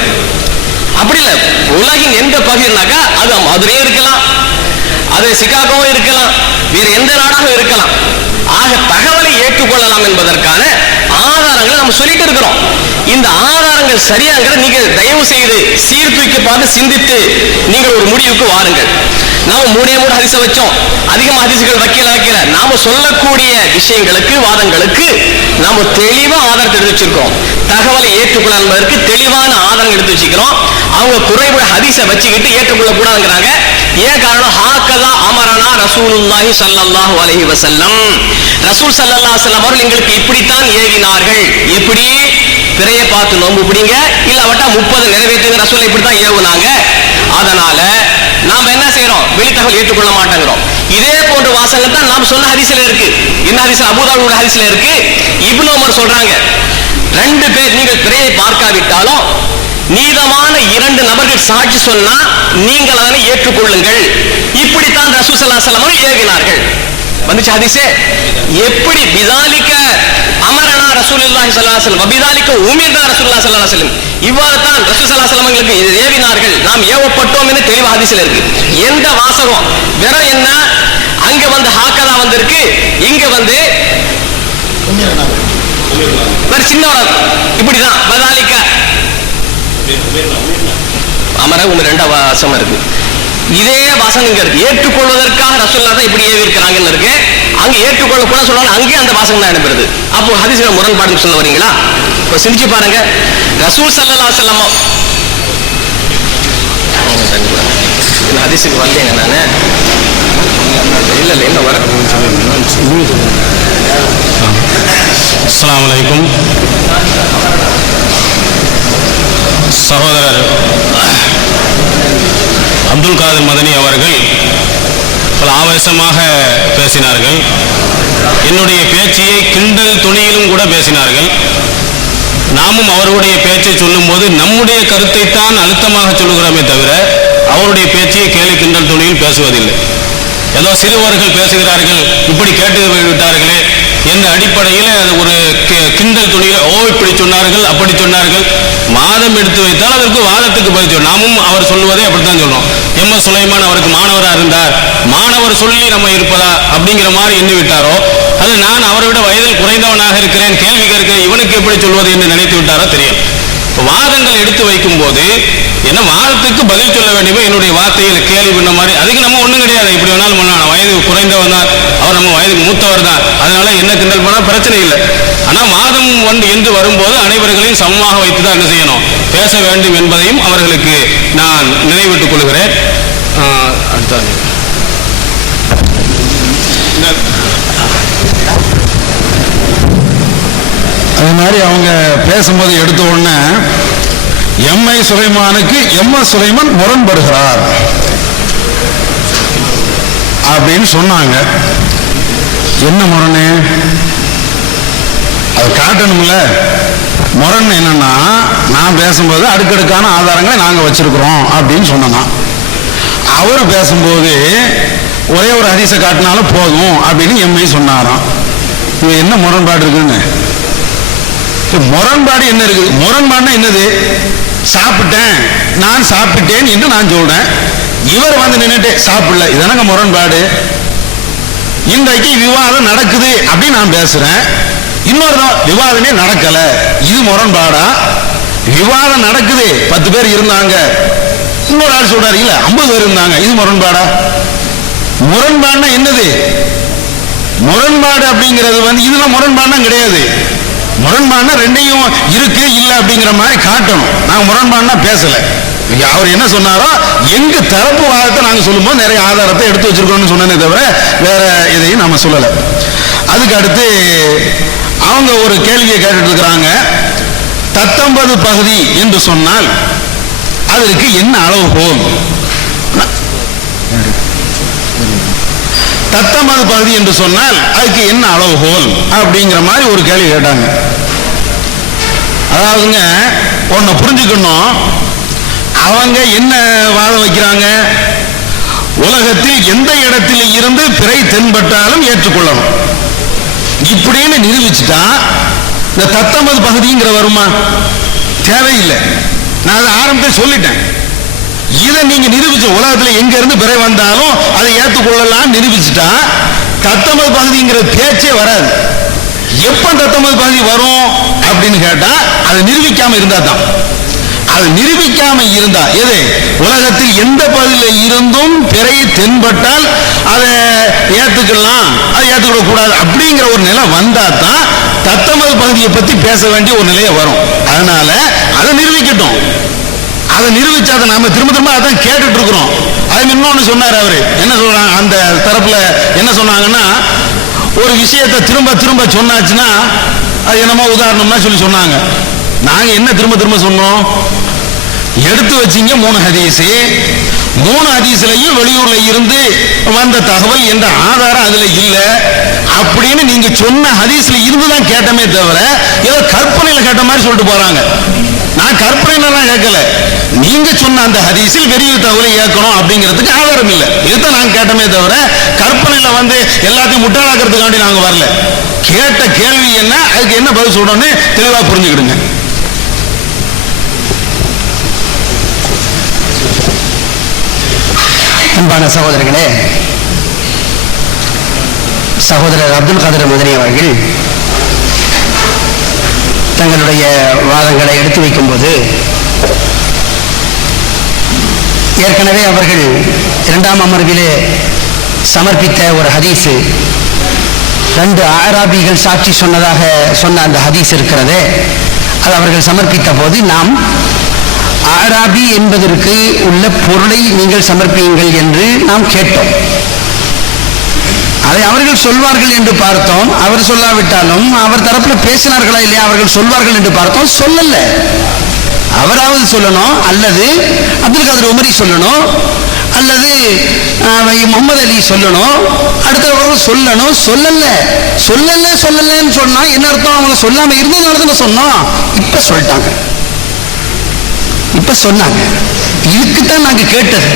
அப்படி இல்லை. உலகின் எந்த பகுதினாக்கா அது மதுரையும் இருக்கலாம், அது சிகாகோவும் இருக்கலாம், வேறு எந்த நாடாக இருக்கலாம். ஆக தகவலை ஏற்றுக்கொள்ளலாம் என்பதற்கான ஆதாரங்களை நம்ம சொல்லிட்டு இருக்கிறோம். இந்த ஆதாரங்கள் சரியாங்கிற நீங்கள் தயவு செய்து சீர்தூக்கி பார்த்து சிந்தித்து நீங்கள் ஒரு முடிவுக்கு வாருங்கள். நாம 3 ஹதீஸை வச்சோம், அதிகமாக ஹதீஸ்கள் வைக்கல. நாம சொல்லக்கூடிய விஷயங்களுக்கு, வாதங்களுக்கு நாம தெளிவா ஆதாரத்தை எடுத்து வச்சிருக்கோம். தகவலை ஏற்றுக்கொள்ள என்பதற்கு தெளிவான ஆதாரம் எடுத்து வச்சுக்கிறோம். அவங்க குறைபட ஹதீஸை வச்சுக்கிட்டு ஏற்றுக்கொள்ள கூடாதுங்கிறாங்க. ஏன் காரணம்? ஹாக்கதா அமரனா ரசூலுல்லாஹி ஸல்லல்லாஹு அலைஹி வஸல்லம், ரசூல் ஸல்லல்லாஹு அலைஹி வஸல்லம் அவர்கள் எங்களுக்கு இப்படித்தான் ஏவினார்கள். எப்படி? பிறையை பார்த்து நோன்பு பிடிங்க, இல்லாவட்டா 30 நிறைவேற்றுங்க, ரசூல் இப்படித்தான் ஏவுனாங்க. அதனால நாம என்ன செய்யறோம்? வெளி தகவல் ஏற்றுக்கொள்ள மாட்டேங்கிறோம். இதே போன்ற வாசகங்கள் தான் நாம் சொன்ன ஹதீஸ்ல இருக்கு. என்ன ஹதீஸ்? அபூதாவூத் ஹதீஸ்ல இருக்கு. இப்னு உமர் சொல்றாங்க, 2 பேர் நீங்கள் பிறையை பார்க்காவிட்டாலும் நீதமான 2 நபர்கள் சாட்சி சொன்னா நீங்கள் அதனை ஏற்றுக்கொள்ளுங்கள். இப்படித்தான் ரசூல் ஸல்லல்லாஹு அலைஹி வஸல்லம் ஏவினார்கள். வந்துச்சு ஹதீஸே. எப்படி? பிதாலிக அமரனா ரசூலுல்லாஹி ஸல்லல்லாஹு அலைஹி வஸல்லம் வபிதாலிக உமிர்னா ரசூலுல்லாஹி ஸல்லல்லாஹு அலைஹி வஸல்லம், இவ்வாறு தான் ரசூல் ஸல்லல்லாஹு அலைஹி வஸல்லம் எங்களுக்கு ஏவினார்கள், நாம் ஏவப்பட்டோம் என்று தெளிவாக ஹதீஸ்ல இருக்கு. எந்த வாசகம் வெறும் என்ன? அங்க வந்து ஹாக்கதா வந்திருக்கு, இங்க வந்து சின்ன இப்படிதான் பதாலிக்க அமர உங்க 2 வாசம் இருக்கு. இதே வாசம் இங்க இருக்கு. ஏற்றுக்கொள்வதற்காக ரசூலுல்லாஹ் தான் இப்படி ஏவி இருக்கிறாங்கன்னு இருக்கு. அங்க ஏற்றுக்கொள்ள கூட சொல்லுவாங்க, அங்கேயே அந்த வாசம் தான் இடம்பெறுது. அப்போ ஹதீஸ்ல முரண்பாடுன்னு சொல்ல வரீங்களா? இப்போ சிந்திச்சு பாருங்க. ரசூல் ஸல்லல்லாஹு அலைஹி வஸல்லம் ஹதீஸுக்கு வந்தேங்க நானு. இல்ல என்ன வர. அஸ்ஸலாமு அலைக்கும். சகோதரர் அப்துல் காதர் மதனி அவர்கள் பல ஆவேசமாக பேசினார்கள். என்னுடைய பேச்சையை கிண்டல் துணியிலும் கூட பேசினார்கள். நாமும் அவருடைய பேச்சை சொல்லும்போது நம்முடைய கருத்தை தான் அழுத்தமாக சொல்லுகிறோமே தவிர அவருடைய பேச்சையை கேலி கிண்டல் துணியில் பேசுவதில்லை. ஏதோ சிறுவர்கள் பேசுகிறார்கள், இப்படி கேட்டு விட்டார்களே என்ற அடிப்படையில் அது ஒரு கிண்டல் துணியில் இப்படி சொன்னார்கள் அப்படி சொன்னார்கள் வாதம் எடுத்து வைத்தால் அதற்கு வாதத்துக்கு பதில் சொல்லும். நாமும் அவர் சொல்லுவதை அப்படித்தான் சொல்றோம். எம்.எஸ். சுலைமான் அவருக்கு மாணவராக இருந்தார், மாணவர் சொல்லி நம்ம இருப்பதா அப்படிங்கிற மாதிரி எண்ணி விட்டாரோ, அது நான் அவரை விட வயதில் குறைந்தவனாக இருக்கிறேன், கேள்வி கேட்கிறேன், இவனுக்கு எப்படி சொல்வது என்று நினைத்து விட்டாரோ தெரியும். வாதங்கள் எடுத்து வைக்கும் போது என்ன வாதத்துக்கு பதில் சொல்ல வேண்டியமோ என்னுடைய வார்த்தையில் கேள்வி பண்ண மாதிரி அதுக்கு நம்ம ஒன்றும் கிடையாது. இப்படி வேணாலும் பண்ணலாம், வயது குறைந்தவன் தான், அவர் நம்ம வயதுக்கு மூத்தவர் தான், அதனால என்ன கிண்டல் பண்ணால் பிரச்சனை இல்லை. ஆனால் வாதம் என்று வரும்போது அனைவர்களையும் சமமாக வைத்து தான் என்ன செய்யணும், பேச வேண்டும் என்பதையும் அவர்களுக்கு நான் நினைவிட்டுக் கொள்கிறேன். அது மாதிரி அவங்க பேசும்போது எடுத்த உடனே எம்.ஐ. சுலைமானுக்கு எம்.எஸ். சுலைமான் முரண்படுகிறார் அப்படின்னு சொன்னாங்க. என்ன முரணு? அது காட்டணும்ல. முரண் என்னன்னா, நான் பேசும்போது அடுக்கடுக்கான ஆதாரங்களை நாங்கள் வச்சிருக்கிறோம் அப்படின்னு சொன்னா, அவர் பேசும்போது ஒரே ஒரு ஹதீஸை காட்டினாலும் போதும் அப்படின்னு எம்.ஐ. சொன்னாராம். இது என்ன முரண்பாடு இருக்குன்னு? முரண்பாடு என்ன இருக்குது? முரண்பாடுனா என்னது? சாப்பிட்டேன், நான் சாப்பிட்டேன் என்று நான் சொல்றேன், இவர் வந்து நின்றுட்டு சாப்பிடல, இதனங்க முரண்பாடு. இன்றைக்கு விவாதம் நடக்குது அப்படின்னு நான் பேசுறேன், இன்னொரு விவாதமே நடக்கல, இது முரண்பாடா? விவாதம் நடக்குது, 10 பேர் இருந்தாங்க, இன்னொரு ஆள் சொல்றாரு இல்ல 50 பேர் இருந்தாங்க, இது முரண்பாடா? முரண்பாடுனா என்னது? முரண்பாடு அப்படிங்கிறது வந்து இதெல்லாம் முரண்பாடுனா கிடையாது. முரண்பாடுனா ரெண்டையும் இருக்கு இல்ல அப்படிங்கிற மாதிரி காட்டணும். நாங்க முரண்பாடுனா பேசல. அவர் என்ன சொன்னாரோ எங்க தரப்பு வாதத்தை நாங்க சொல்லும்போது நிறைய ஆதாரத்தை எடுத்து வச்சிருக்கோம்னு சொன்னதே தவிர வேற எதையும் நாம சொல்லல. அதுக்கு அடுத்து அவங்க ஒரு கேள்வியை கேட்டுட்டு இருக்கிறாங்க. 19 பகுதி என்று சொன்னால் அதற்கு என்ன அளவுகோல்? 19 பகுதி என்று சொன்னால் அதுக்கு என்ன அளவுகோல் அப்படிங்கிற மாதிரி ஒரு கேள்வி கேட்டாங்க. அதாவதுங்க ஒன்னு புரிஞ்சுக்கணும், அவங்க என்ன வாதம் வைக்கிறாங்க? உலகத்தில் எந்த இடத்தில் இருந்து பிறை தென்பட்டாலும் ஏற்றுக்கொள்ளணும் இப்படின்னு நிரூபிச்சுட்டா இந்த 19 பகுதிங்கிற வருமா? தேவையில்லை. நான் அதை ஆரம்பத்தை சொல்லிட்டேன். இதை நீங்க நிரூபிச்ச உலகத்துல எங்க இருந்து பிறை வந்தாலும் அதை ஏற்றுக்கொள்ளலாம் நிரூபிச்சுட்டா 19 பகுதிங்கிற பேச்சே வராது. எப்ப 19 பகுதி வரும் அப்படின்னு கேட்டா அதை நிரூபிக்காம இருந்தா தான். அது நிரூபிக்காம இருந்தா எது உலகத்தில் எந்த பகுதியில் இருந்தும் பிறை தென்பட்டால் அதை ஏத்துக்கலாம், அதை ஏத்துக்க கூடாது அப்படிங்கிற ஒரு நிலை வந்தா தான் 19 பகுதியை பத்தி பேச வேண்டிய ஒரு நிலையை வரும். அதனால அதை நிரூபிக்கட்டும். அதை நிரூபிச்சு அதை நாம திரும்ப திரும்ப அதான் கேட்டுட்டு இருக்கிறோம். அது இன்னொன்னு சொன்னார் அவரு. என்ன சொல்றாங்க அந்த தரப்புல என்ன சொன்னாங்கன்னா, ஒரு விஷயத்தை திரும்ப திரும்ப சொன்னாச்சுன்னா அது என்னமோ உதாரணம்னா சொல்லி சொன்னாங்க. நாங்க என்ன திரும்ப திரும்ப சொன்னோம்? எடுத்து வச்சீங்க 3 ஹதீஸ், 3 ஹதீஸ்லயும் வெளியூர்ல இருந்து வந்த தகவல் என்ற ஆதாரம் அதுல இல்ல அப்படின்னு நீங்க சொன்ன ஹதீஸ்ல இருந்துதான் கேட்டமே தவிர ஏதோ கற்பனையில கேட்ட மாதிரி சொல்லிட்டு போறாங்க. நான் கற்பனைலாம் கேட்கல, நீங்க சொன்ன அந்த ஹதீஸில் வெளியூர் தகவலை ஏற்கணும் அப்படிங்கிறதுக்கு ஆதாரம் இல்லை, இதுதான் நாங்க கேட்டமே தவிர கற்பனையில வந்து எல்லாத்தையும் முட்டாளாக்குறதுக்காண்டி நாங்க வரல. கேட்ட கேள்வி என்ன, அதுக்கு என்ன பதில் சொல்றோம்னு தெளிவா புரிஞ்சுக்கிடுங்க. அன்பான சகோதரர்களே, சகோதரர் அப்துல் காதர் மதனி அவர்கள் தங்களுடைய வாதங்களை எடுத்து வைக்கும்போது ஏற்கனவே அவர்கள் இரண்டாம் அமர்விலே சமர்ப்பித்த ஒரு ஹதீஸு, 2 ஆராபிகள் சாட்சி சொன்னதாக சொன்ன அந்த ஹதீஸ் இருக்கிறதே, அது அவர்கள் சமர்ப்பித்த போது நாம் ஆராபி என்பதற்கு உள்ள பொருளை நீங்கள் சமர்ப்பியுங்கள் என்று நாம் கேட்டோம். அதை அவர்கள் சொல்வார்கள் என்று பார்த்தோம். அவர் சொல்லாவிட்டாலும் அவர் தரப்புல பேசினார்களா இல்லையா, அவர்கள் சொல்வார்கள் என்று பார்த்தோம். சொல்லல. அவராவது சொல்லணும், அல்லது அப்துல் காதர் உமரி சொல்லணும், அல்லது முகமது அலி சொல்லணும், அடுத்தவர்கள் சொல்லணும். சொல்லலன்னு சொன்னா என்ன அர்த்தம்? அவங்க சொல்லாம இருந்ததுனால தான் சொன்னோம். இப்ப சொல்லிட்டாங்க, இப்ப சொன்னாங்க. இதுக்குத்தான் நாங்க கேட்டது.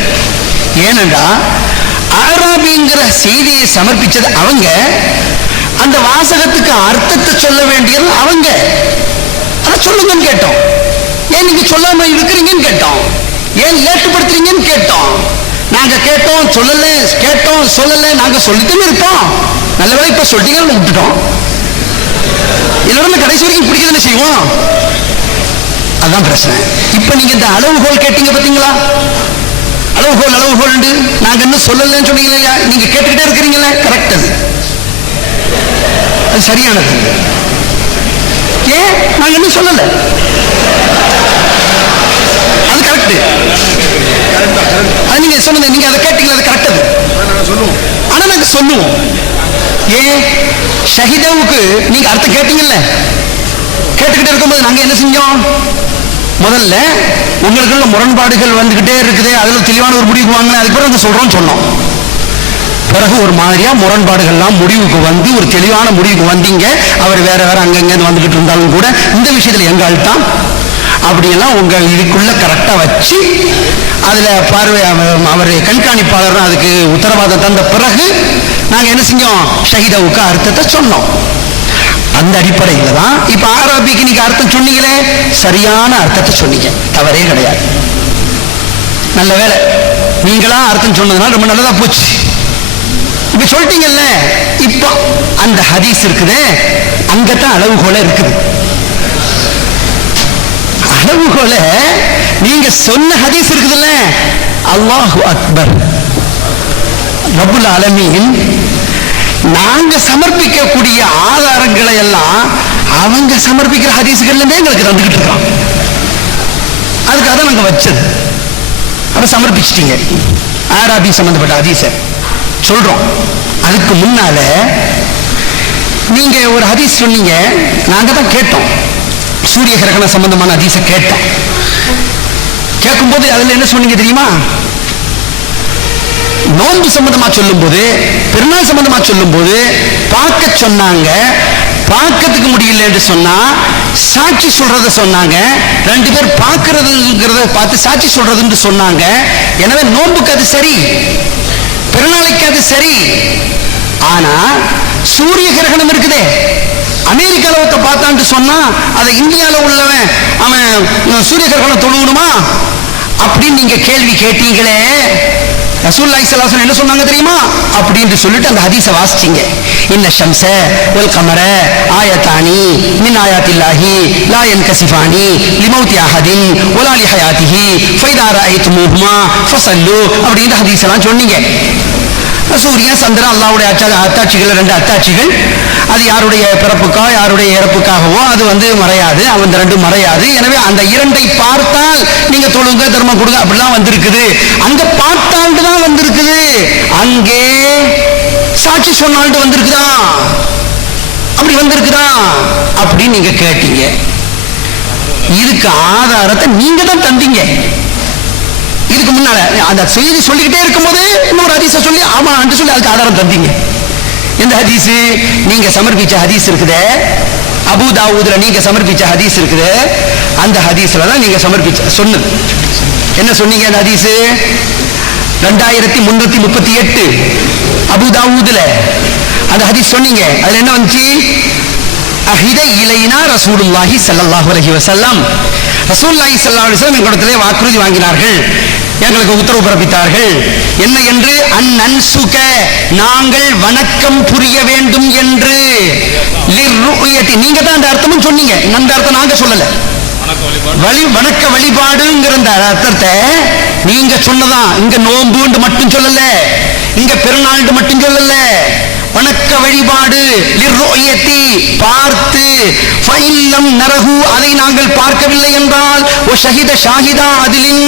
ஏனென்றா ஆராபிங்கிற செய்தியை சமர்ப்பிச்சது அவங்க, அந்த வாசகத்துக்கு அர்த்தத்தை சொல்ல வேண்டியது அவங்க. அதை சொல்லுங்கன்னு கேட்டோம். ஏன் நீங்க சொல்லாம இருக்கிறீங்கன்னு கேட்டோம். ஏன் லேட்டுப்படுத்துறீங்கன்னு கேட்டோம். நாங்க கேட்டோம், சொல்லல, கேட்டோம், சொல்லல, நாங்க சொல்லிட்டு இருப்போம். நல்லவேளை இப்ப சொல்லிட்டீங்கன்னு விட்டுட்டோம். எல்லாருமே கடைசி வரைக்கும் பிடிக்கிறதுன்னு செய்வோம். அதான் பிரச்சனை. இப்ப நீங்க இந்த அளவுகோல் கேட்டீங்க பாத்தீங்களா? அளவுகோல் நாங்க இன்னும் சொல்லலன்னு சொன்னீங்க இல்லையா? நீங்க கேட்டுக்கிட்டே இருக்கிறீங்களா? கரெக்ட், அது சரியானது. ஏன் நாங்க இன்னும் சொல்லல? அது கரெக்ட். அது நீங்க சொன்னது, நீங்க அதை கேட்டீங்களா? அது கரெக்ட். ஆனா நாங்க சொல்லுவோம். ஏன் ஷஹீதாவுக்கு நீங்க அர்த்தம் கேட்டீங்கல்ல? கேட்டுக்கிட்டே இருக்கும்போது நாங்க என்ன செஞ்சோம்? முதல்ல உங்களுக்குள்ள முரண்பாடுகள் வந்துகிட்டே இருக்குது, அதுல தெளிவான ஒரு முடிவுக்கு வாங்க, அதுக்கு பிறகு சொல்றோம்னு சொன்னோம். பிறகு ஒரு மாதிரியா முரண்பாடுகள்லாம் முடிவுக்கு வந்து ஒரு தெளிவான முடிவுக்கு வந்தீங்க. அவர் வேற அங்கங்க வந்துகிட்டு இருந்தாலும் கூட இந்த விஷயத்துல எங்க அழுத்தம் அப்படியெல்லாம் உங்க இதுக்குள்ள கரெக்டா வச்சு அதுல பார்வை அவர் கண்காணிப்பாளர் அதுக்கு உத்தரவாதம் தந்த பிறகு நாங்க என்ன செஞ்சோம்? ஷஹீதாவுக்கு அர்த்தத்தை சொன்னோம். அந்த அடிப்படையில தான் இப்ப ஆராபிக்கு நீங்க அர்த்தம் சொன்னீங்களே, சரியான அர்த்தத்தை சொன்னீங்க, தவறே கிடையாது. நல்ல வேலை நீங்களா அர்த்தம் சொன்னதுனால ரொம்ப நல்லதா போச்சு. இப்ப சொல்லிட்டீங்கல்ல, இப்ப அந்த ஹதீஸ் இருக்குது, அங்கதான் அளவுகோல இருக்குது. அளவுகோல நீங்க சொன்ன ஹதீஸ் இருக்குதுல்ல, அல்லாஹு அக்பர் ரப்புல் ஆலமீன் நாங்க சமர்ப்பிக்கக்கூடிய ஆதாரங்களை எல்லாம் அவங்க சமர்ப்பிக்கிற ஹதீஸ்கள்ல எங்களுக்கு தந்துகிட்டு இருக்கோம். அதுக்காக தான் நாங்க வச்சது. அப்ப சமர்ப்பிச்சிட்டீங்க. ஆராபி சம்பந்தப்பட்ட ஹதீஸ சொல்றோம். அதுக்கு முன்னால நீங்க ஒரு ஹதீஸ் சொன்னீங்க, நாங்க தான் கேட்டோம். சூரிய கிரகண சம்பந்தமான ஹதீஸ கேட்டோம். கேட்கும்போது அதுல என்ன சொன்னீங்க தெரியுமா? நோன்பு சம்பந்தமா சொல்லும் போது, பெருநாள் சம்பந்தமா சொல்லும் போது பார்க்க சொன்னாங்க. பார்க்கறதுக்கு முடியல என்று சொன்னா சாட்சி சொல்றத சொன்னாங்க. 2 பேர் பார்க்கறதுங்கிறத பார்த்து சாட்சி சொல்றதுன்னு சொன்னாங்க. எனவே நோன்புக்கு அது சரி, பெருநாளைக்கு அது சரி. ஆனா சூரிய கிரகணம் இருக்குதே, அமெரிக்கால ஒருத்த பார்த்தான்னு சொன்னா அதை இந்தியால உள்ளவன் அவன் சூரிய கிரகணம் தொழுவணுமா அப்படின்னு நீங்க கேள்வி கேட்டீங்களே. ரசூலுல்லாஹி ஸல்லல்லாஹு அலைஹி வஸல்லம் என்ன சொன்னாங்க தெரியுமா? அப்படின்னு சொல்லிட்டு அந்த ஹதீஸை வாசிச்சீங்க. இன்ன ஷம்ஸ வல் கமர ஆயத்தானி மின் ஆயாத்தில்லாஹி லா யன்கசிஃபானி லிமௌத்தி அஹதின் வலா லிஹயாத்திஹி ஃபைதா ரஅய்துமுஹுமா ஃபஸல்லு அப்படிங்கிற ஹதீஸ் எல்லாம் சொன்னீங்க. சூரியன் சந்திரன் அல்லாஹ்வுடைய அத்தாட்சிகள், 2 அத்தாட்சிகள். அது யாருடைய பிறப்புக்கோ யாருடைய இறப்புக்காகவோ அது மறையாது, அந்த 2 மறையாது. எனவே அந்த 2ஐ பார்த்தால் நீங்க தொழுங்க, தர்மம் கொடுங்க அப்படிலாம் வந்திருக்குது. அங்க பார்த்தால் தான் வந்திருக்குது, அங்கே சாட்சி சொன்னால்ட்டு வந்திருக்குதா, அப்படி வந்திருக்குதா அப்படின்னு நீங்க கேட்டீங்க. இதுக்கு ஆதாரத்தை நீங்க தான் தந்தீங்க. இதுக்கு முன்னால அந்த செய்தி சொல்லிக்கிட்டே இருக்கும்போது இன்னொரு ஹதீஸை சொல்லி ஆமா என்று சொல்லி அதுக்கு ஆதாரம் தந்தீங்க. இந்த ஹதீஸ் நீங்க சமர்ப்பிச்ச ஹதீஸ் இருக்குது, அபூ தாவூதுல நீங்க சமர்ப்பிச்ச ஹதீஸ் இருக்குது. அந்த ஹதீஸ்ல தான் நீங்க சமர்ப்பிச்ச சொன்னது என்ன சொன்னீங்க? அந்த ஹதீஸ் 2338 அபூ தாவூதுல அந்த ஹதீஸ் சொன்னீங்க. அதுல என்ன வந்துச்சு? அஹித இலைனா ரசூலுல்லாஹி ஸல்லல்லாஹு அலைஹி வஸல்லம், ரசூலுல்லாஹி ஸல்லல்லாஹு அலைஹி வஸல்லம் எங்களிடத்திலே வாக்குறுதி வாங்கினார்கள், எங்களுக்கு உத்தரவு பிறப்பித்தார்கள். என்ன என்று? அன்சுக நாங்கள் வணக்கம் புரிய வேண்டும் என்று. நீங்க தான் அந்த அர்த்தமும் சொன்னீங்க, அந்த அர்த்தம் நாங்க சொல்லல. வணக்க வழிபாடுங்கிற அந்த அர்த்தத்தை நீங்க சொன்னதான். இங்க நோம்புன்னு மட்டும் சொல்லல, இங்க பெருநாள் மட்டும் சொல்லல. வணக்க வழிபாடு பார்த்து ஃபைல்லம் நரகு, அதை நாங்கள் பார்க்கவில்லை என்றால் ஷஹித ஷாஹிதா அதிலின்,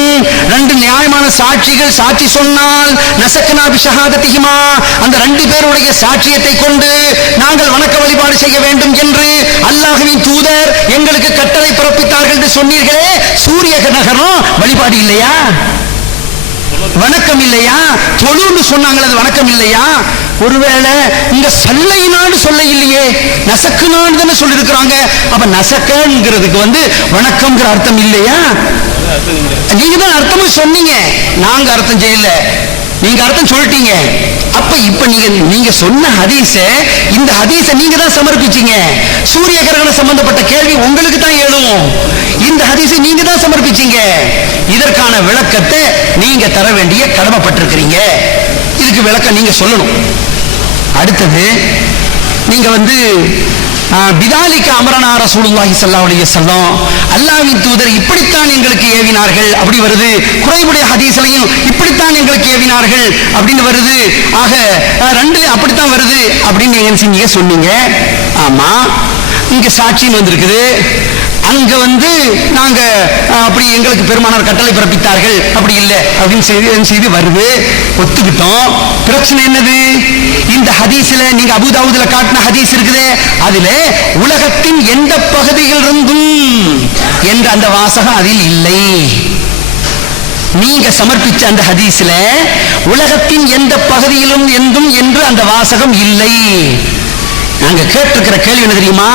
ரெண்டு நியாயமான சாட்சிகள் சாட்சி சொன்னால் நசக்னா பிஷஹாதத்திஹிமா, அந்த ரெண்டு பேருடைய சாட்சியத்தை கொண்டு நாங்கள் வணக்க வழிபாடு செய்ய வேண்டும் என்று அல்லாஹ்வின் தூதர் எங்களுக்கு கட்டளை பிறப்பித்தார்கள் என்று சொன்னீர்களே, சூரிய நகரம் வழிபாடு இல்லையா? வணக்கம் இல்லையா? தொழுன்னு சொன்னாங்களே, அது வணக்கம் இல்லையா? ஒருவேளை இங்க சல்லை நாடு சொல்ல இல்லையே, நசக்கு நாடு தானே சொல்லி இருக்கிறாங்க. அப்ப நசக்கங்கிறதுக்கு வணக்கம்ங்கிற அர்த்தம் இல்லையா? நீங்க தான் அர்த்தமும் சொன்னீங்க, நாங்க அர்த்தம் செய்யல, நீங்க அர்த்தம் சொல்லிட்டீங்க. அப்ப இப்ப நீங்க சொன்ன ஹதீஸ, இந்த ஹதீஸ நீங்க தான் சமர்ப்பிச்சீங்க. சூரிய கிரகணம் சம்பந்தப்பட்ட கேள்வி உங்களுக்கு தான் எழும், இந்த ஹதீஸை நீங்க தான் சமர்ப்பிச்சீங்க. இதற்கான விளக்கத்தை நீங்க தர வேண்டிய கடமைப்பட்டிருக்கிறீங்க. இதுக்கு விளக்கம் நீங்க சொல்லணும். அடுத்தது நீங்க பிதாலிக்க அமரனா ரசூலுல்லாஹி ஸல்லல்லாஹு அலைஹி வஸல்லம், அல்லாஹ்வின் தூதர் இப்படித்தான் எங்களுக்கு ஏவினார்கள் அப்படி வருது. குறைவுடைய ஹதீஸ்லையும் இப்படித்தான் எங்களுக்கு ஏவினார்கள் அப்படின்னு வருது. ஆக ரெண்டுல அப்படித்தான் வருது அப்படின்னு நீங்க சொன்னீங்க. ஆமா, இங்க சாட்சின்னு வந்திருக்குது. அங்க நாங்க அப்படி எங்களுக்கு பெருமானார் கட்டளை பிறப்பித்தார்கள் அப்படி இல்லை அப்படின்னு செய்தி வருது, ஒத்துக்கிட்டோம். பிரச்சனை என்னது? இந்த ஹதீஸ்ல நீங்க அபூதாவூதுல காட்டின ஹதீஸ் இருக்குது, அதுல உலகத்தின் எந்த பகுதியில் இருந்தும் என்ற அந்த வாசகம் அதில் இல்லை. நீங்க சமர்ப்பிச்ச அந்த ஹதீஸ்ல உலகத்தின் எந்த பகுதியிலும் எந்தும் என்று அந்த வாசகம் இல்லை. நாங்க கேட்டிருக்கிற கேள்வி என்ன தெரியுமா?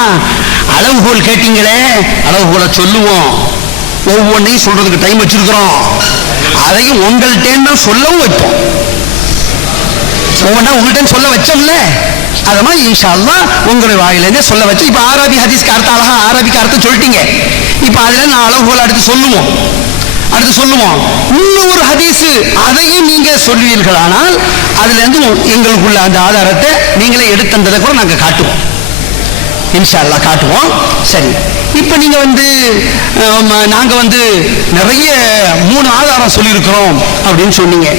அளவுகோல் கேட்டீங்களே, அளவுகோலை சொல்லுவோம், ஒவ்வொன்றையும் சொல்றதுக்கு டைம் வச்சிருக்கிறோம். அதையும் உங்கள்கிட்ட சொல்லவும் வைப்போம். ஒவ்வொன்றா உங்கள்கிட்ட சொல்ல வச்சோம்ல, அது மாதிரி இன்ஷா அல்லாஹ் உங்களுடைய வாயிலேருந்தே சொல்ல வச்சு. இப்ப ஆராபி ஹதீஸ்க்கு அர்த்தம் அழகா ஆராபிக்கு அர்த்தம் சொல்லிட்டீங்க. இப்ப அதுல நான் அளவுகோல் அடுத்து சொல்லுவோம். இன்னும் ஒரு ஹதீஸ், அதையும் நீங்க சொல்லுவீர்களானால் அதுல இருந்து எங்களுக்குள்ள அந்த ஆதாரத்தை நீங்களே எடுத்ததை கூட நாங்க காட்டுவோம், இன்ஷா அல்லாஹ் காட்டுவோம். சரி, இப்ப நீங்க நாங்க நிறைய 3 ஆதாரம் சொல்லியிருக்கிறோம் அப்படின்னு சொன்னீங்க.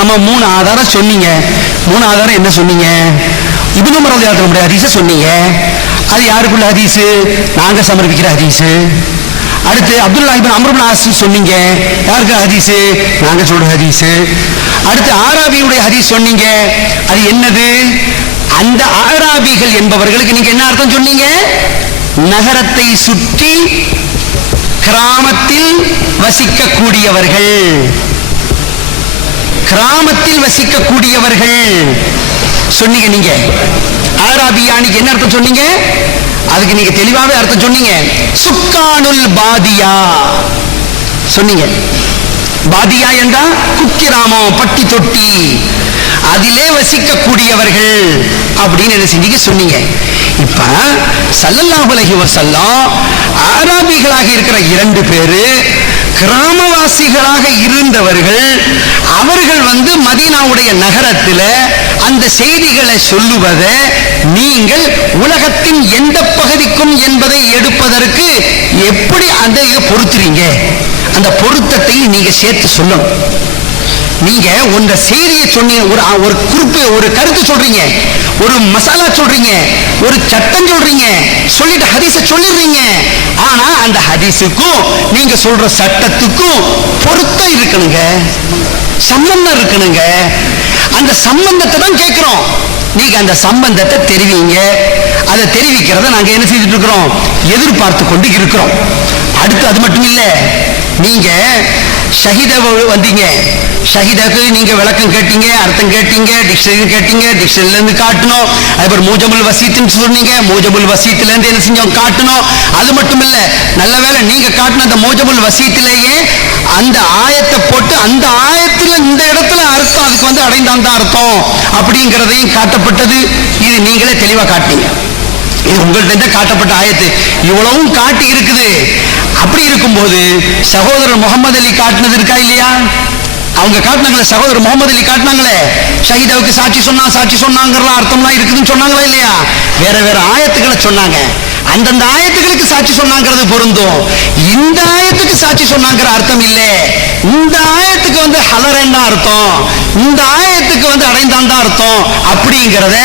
ஆமா, 3 ஆதாரம் சொன்னீங்க. 3 ஆதாரம் என்ன சொன்னீங்க? இப்னு உமர் ரலியல்லாஹு அன்ஹு ஹதீஸை சொன்னீங்க. அது யாருக்குள்ள ஹதீஸ்? நாங்க சமர்ப்பிக்கிற ஹதீஸ். அடுத்து அப்துல்லாஹ் இப்னு அம்ர் இப்னு ஆஸ் சொன்னீங்க, யாருக்கு ஹதீஸ்? நாங்க சொல்ற ஹதீஸ். அடுத்து ஆராபியுடைய ஹதீஸ் சொன்னீங்க, அது என்னது? அந்த ஆராபிகள் என்பவர்களுக்கு நீங்க என்ன அர்த்தம் சொன்னீங்க? நகரத்தை சுற்றி கிராமத்தில் வசிக்கக்கூடியவர்கள், கிராமத்தில் வசிக்கக்கூடியவர்கள் சொன்னீங்க. நீங்க ஆராபியானிக்கு என்ன அர்த்தம் சொன்னீங்க? அதுக்கு நீங்க தெளிவாவே அர்த்தம் சொன்னீங்க. சுக்கானுல் பாதியா சொன்னீங்க. பாதியா என்றா குக்கிராமம், பட்டி தொட்டி, அதிலே வசிக்கக்கூடியவர்கள் அப்படின்னு என்ன செஞ்சீங்க சொன்னீங்க. இப்ப ஸல்லல்லாஹு அலைஹி வஸல்லம் ஆராபிகளாக இருக்கிற 2 பேரு கிராமவாசிகளாக இருந்தவர்கள், அவர்கள் மதீனாவுடைய நகரத்தில் அந்த செய்திகளை சொல்லுவதை நீங்கள் உலகத்தின் எந்த பகுதிக்கும் என்பதை எடுப்பதற்கு எப்படி அதை பொருத்துறீங்க? அந்த பொருத்தத்தை நீங்க சேர்த்து சொல்லணும். நீங்க உங்க செய்தியை சொன்னீங்க, ஒரு குறிப்பு, ஒரு கருத்து சொல்றீங்க, ஒரு மசாலா சொல்றீங்க, ஒரு சட்டம் சொல்றீங்க, சொல்லிட்டு ஹதீஸை சொல்லிடுறீங்க. ஆனா அந்த ஹதீஸுக்கும் நீங்க சொல்ற சட்டத்துக்கும் பொருத்தம் இருக்கணுங்க, சம்பந்தம் இருக்கணுங்க. அந்த சம்பந்தத்தை தான் கேட்கிறோம். நீங்க அந்த சம்பந்தத்தை தெரிவிங்க. அதை தெரிவிக்கிறத நாங்க என்ன செய்துட்டு இருக்கிறோம்? எதிர்பார்த்து கொண்டு இருக்கிறோம். அடுத்து அது மட்டும் இல்ல, நீங்க ஷஹீத வந்தீங்க, ஷஹீதாக்கு நீங்க விளக்கம் கேட்டீங்க, அர்த்தம் கேட்டீங்க, டிக்ஷனரி கேட்டீங்க, டிக்ஷனரில இருந்து காட்டணும். அதுக்கப்புறம் மூஜமுல் வசீத்னு சொன்னீங்க, மூஜமுல் வசீத்துல இருந்து என்ன செஞ்சோம்? காட்டணும். அது மட்டும் இல்ல, நல்ல வேளை நீங்க காட்டின அந்த மூஜமுல் வசீத்திலேயே அந்த ஆயத்தை போட்டு அந்த ஆயத்துல இந்த இடத்துல அர்த்தம், அதுக்கு அடைந்தான் தான் அர்த்தம் அப்படிங்கிறதையும் காட்டப்பட்டது. இது நீங்களே தெளிவா காட்டீங்க. இது உங்கள்கிட்ட காட்டப்பட்ட ஆயத்து இவ்வளவும் காட்டி இருக்குது. அப்படி இருக்கும்போது சகோதரர் முகமது அலி காட்டினது இருக்கா இல்லையா? அவங்க காட்டினாங்களே, சகோதரர் முகமது அலி காட்டினாங்களே, ஷஹீதாவுக்கு சாட்சி சொன்னாங்கிற அர்த்தம்லாம் இருக்குதுன்னு சொன்னாங்களா இல்லையா? வேற வேற ஆயத்துக்களை சொன்னாங்க. அந்தந்த ஆயத்துகளுக்கு சாட்சி சொன்னாங்கிறது பொருந்தும். இந்த ஆயத்துக்கு சாட்சி சொன்னாங்கிற அர்த்தம் இல்லை. இந்த ஆயத்துக்கு ஹலரன் தான் அர்த்தம், இந்த ஆயத்துக்கு அடைந்தான் தான் அர்த்தம். அப்படிங்கிறத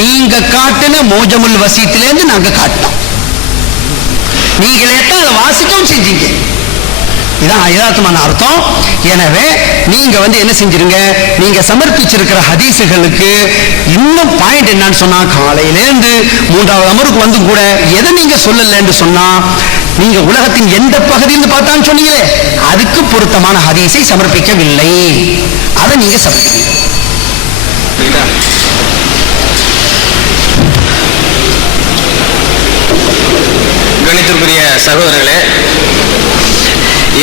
நீங்க காட்டின மோஜமுல் வசீத்திலேருந்து நாங்க காட்டினோம். நீங்களே தான் அதை வாசிக்கவும் செஞ்சீங்க. இதான் யதார்த்தமான அர்த்தம். எனவே நீங்க என்ன செஞ்சிருங்க, நீங்க சமர்ப்பிச்சிருக்கிற ஹதீசுகளுக்கு இன்னும் பாயிண்ட் என்னன்னு சொன்னா, காலையிலேருந்து 3வது அமருக்கு கூட எதை நீங்க சொல்லலன்னு சொன்னா, நீங்க உலகத்தின் எந்த பகுதியில் பார்த்தான்னு சொன்னீங்களே அதுக்கு பொருத்தமான ஹதீஸை சமர்ப்பிக்கவில்லை. அதை நீங்க சமர்ப்பிக்க. கணித்திற்குரிய சகோதரர்களே,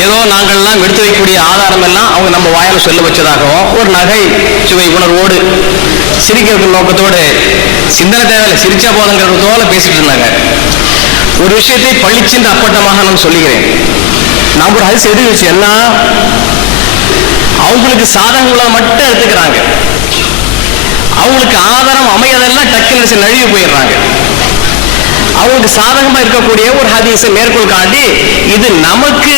ஏதோ நாங்கள்லாம் எடுத்து வைக்கக்கூடிய ஆதாரம் எல்லாம் அவங்க நம்ம வாயால சொல்ல வச்சதாகவும் ஒரு நகை சுவை உணர்வோடு சிரிக்கிற நோக்கத்தோடு சிந்தனை தேவையில்லை, சிரிச்சா போதுங்கிறதோட பேசிட்டு இருந்தாங்க. ஒரு விஷயத்தை பழிச்சின்ற அப்பட்டமாக நான் சொல்லுகிறேன். நான் ஒரு ஹதீஸ் எழுதி வச்சு எல்லாம் அவங்களுக்கு சாதகங்களை மட்டும் எடுத்துக்கிறாங்க, அவங்களுக்கு ஆதாரம் அமையதெல்லாம் டக்குன்னு நழுவி போயிடுறாங்க. அவங்களுக்கு சாதகமா இருக்கக்கூடிய ஒரு ஹதீஸை மேற்கோள் காட்டி இது நமக்கு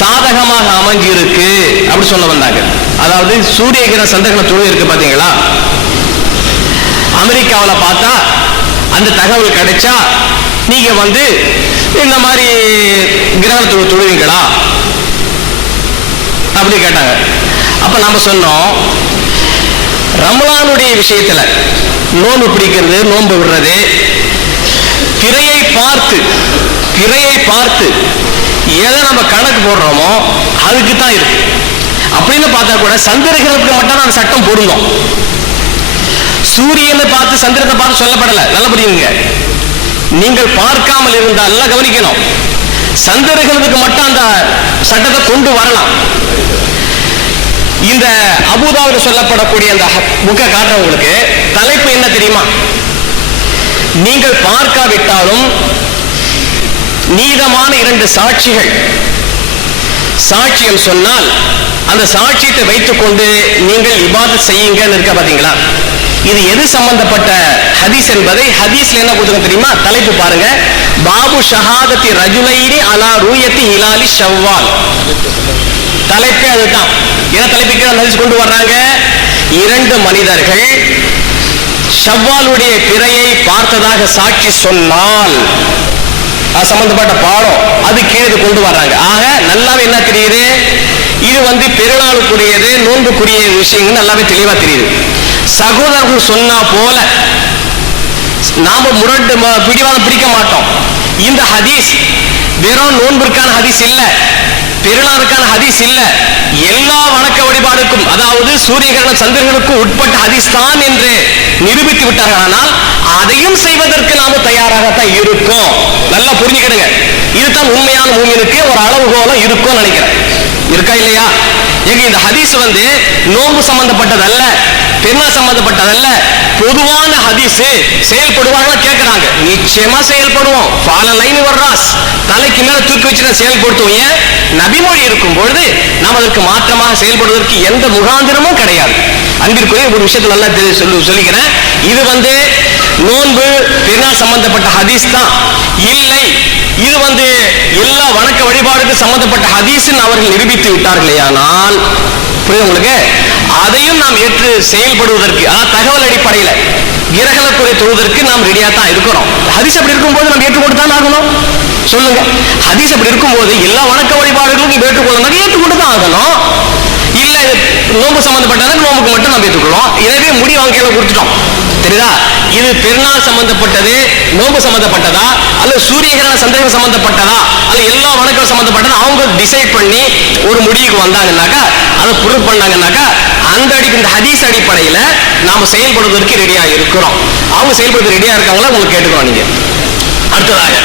சாதகமாக அமைஞ்சிருக்கு அப்படி சொல்ல வந்தாங்க. அதாவது சூரிய கிரக சந்திரகிரக தொழுகை இருக்கு பாத்தீங்களா, அமெரிக்காவில் பார்த்தா அந்த தகவல் கிடைச்சா நீங்க இந்த மாதிரி கிரகண தொழுவீங்களா அப்படி கேட்டாங்க. அப்ப நாம சொன்னோம், ரமலானுடைய விஷயத்துல நோன்பு பிடிக்கிறது, நோன்பு விடுறது பிறையை பார்த்து எதை நம்ம கணக்கு போடுறோமோ அதுக்கு தான் இருக்கு. அப்படின்னு பார்த்தா கூட சந்திரகிரகத்துக்கு மட்டும் அந்த சட்டம் பொருந்தும். சூரியனை பார்த்து சந்திரத்தை பார்த்து சொல்லப்படல. நல்ல புரியுங்க, நீங்கள் பார்க்காமல் இருந்தால் எல்லாம் கவனிக்கணும். சந்திரகிரகத்துக்கு மட்டும் அந்த சட்டத்தை கொண்டு வரலாம். இந்த அபூதாவுக்கு சொல்லப்படக்கூடிய அந்த புக்கை காட்டுறவங்களுக்கு தலைப்பு என்ன தெரியுமா? நீங்கள் பார்க்காவிட்டாலும் நீதமான 2 சாட்சியம் சொன்னால் அந்த சாட்சியத்தை வைத்துக் கொண்டு நீங்கள் இபாதத் செய்யுங்கன்னு இருக்க பாத்தீங்களா. இது எது சம்பந்தப்பட்ட ஹதீஸ் என்பதை ஹதீஸ்ல என்ன கொடுத்துருங்க தெரியுமா? தலைப்பு பாருங்க, பாபு ஷஹாதத்தி ரஜுலைனி அலா ரூயத்தி ஹிலாலி ஷவ்வால். தலைப்பே அதுதான். என்ன தலைப்புக்கு அந்த ஹதீஸ் கொண்டு வர்றாங்க? 2 மனிதர்கள் ஷவ்வாலுடைய பிறையை பார்த்ததாக சாட்சி சொன்னால் சம்பந்தப்பட்ட பாடம் அது கீழே கொண்டு வர்றாங்க. ஆக நல்லாவே என்ன தெரியுது, இது பெருநாளுக்குரியது, நோன்புக்குரிய விஷயங்கள் நல்லாவே தெளிவா தெரியுது. சகோதரர்கள் சொன்னா போல நாம முரட்டு பிடிவாதம் பிடிக்க மாட்டோம். இந்த ஹதீஸ் வெறும் நோன்பிற்கான ஹதீஸ் இல்ல, பெருநாளுக்கான ஹதீஸ் இல்ல, எல்லா வணக்க வழிபாடுக்கும், அதாவது சூரியகிரகண சந்திரர்களுக்கும் உட்பட்ட ஹதீஸ் தான் என்று நிரூபித்து விட்டார்கள். ஆனால் அதையும் செய்வதற்கு நாம தயாராகத்தான் இருக்கோம். நல்லா புரிஞ்சுக்கிடுங்க. இதுதான் உண்மையான மூமினுக்கு ஒரு அளவுகோலம் இருக்கும் நினைக்கிறேன். இருக்கா இல்லையா? எங்க இந்த ஹதீஸ் நோன்பு சம்பந்தப்பட்டதல்ல, பெருநாள் சம்பந்தப்பட்டதல்ல, பொதுவான ஹதீஸ். செயல்படுவாங்க கேட்கிறாங்க, நிச்சயமா செயல்படுவோம். பாலலைனு வர்றாஸ், தலைக்கு மேல தூக்கி வச்சு செயல்படுத்துவோம். ஏன்? நபிமொழி இருக்கும் பொழுது நாம் அதற்கு மாற்றமாக செயல்படுவதற்கு எந்த முகாந்திரமும் கிடையாது. அன்பிற்குரிய ஒரு விஷயத்தை நல்லா சொல்லிக்கிறேன். இது நோன்பு பெருநாள் சம்பந்தப்பட்ட ஹதீஸ் தான் இல்லை, இது எல்லா வணக்க வழிபாடுக்கு சம்பந்தப்பட்ட ஹதீஸ் அவர்கள் நிரூபித்து விட்டார்களே. ஆனால் புரியுது உங்களுக்கு? அதையும் நாம் ஏற்று செயல்படுவதற்கு, அதாவது தகவல் அடிப்படையில் கிரகணக்குறை தொழுவதற்கு நாம் ரெடியா தான் இருக்கிறோம். ஹதீஸ் அப்படி இருக்கும்போது நம்ம ஏற்றுக்கொண்டு தான் ஆகணும். சொல்லுங்க, ஹதீஸ் அப்படி இருக்கும்போது எல்லா வணக்க வழிபாடுகளும் ஏற்றுக்கொள்ளணும், ஏற்றுக்கொண்டு தான் ஆகணும். இல்ல நோம்பு சம்பந்தப்பட்டது நோம்புக்கு மட்டும் நம்ம ஏற்றுக்கொள்ளும். எனவே முடிவு அவங்க கையில கொடுத்துட்டோம். தெரியுதா? இது பெருநாள் சம்பந்தப்பட்டது, நோம்பு சம்பந்தப்பட்டதா, அல்லது சூரிய கிரகண சந்திரன் சம்பந்தப்பட்டதா, அல்லது எல்லா வணக்கம் சம்பந்தப்பட்டதா அவங்க டிசைட் பண்ணி ஒரு முடிவுக்கு வந்தாங்கன்னாக்கா, அதை ப்ரூவ் பண்ணாங்கன்னாக்கா, அந்த இந்த ஹதீஸ் அடிப்படையில நாம செயல்படுவதற்கு ரெடியா இருக்கிறோம். அவங்க செயல்படுறது ரெடியா இருக்காங்களா உங்களுக்கு கேட்டுக்கிறோம். நீங்க அடுத்ததாக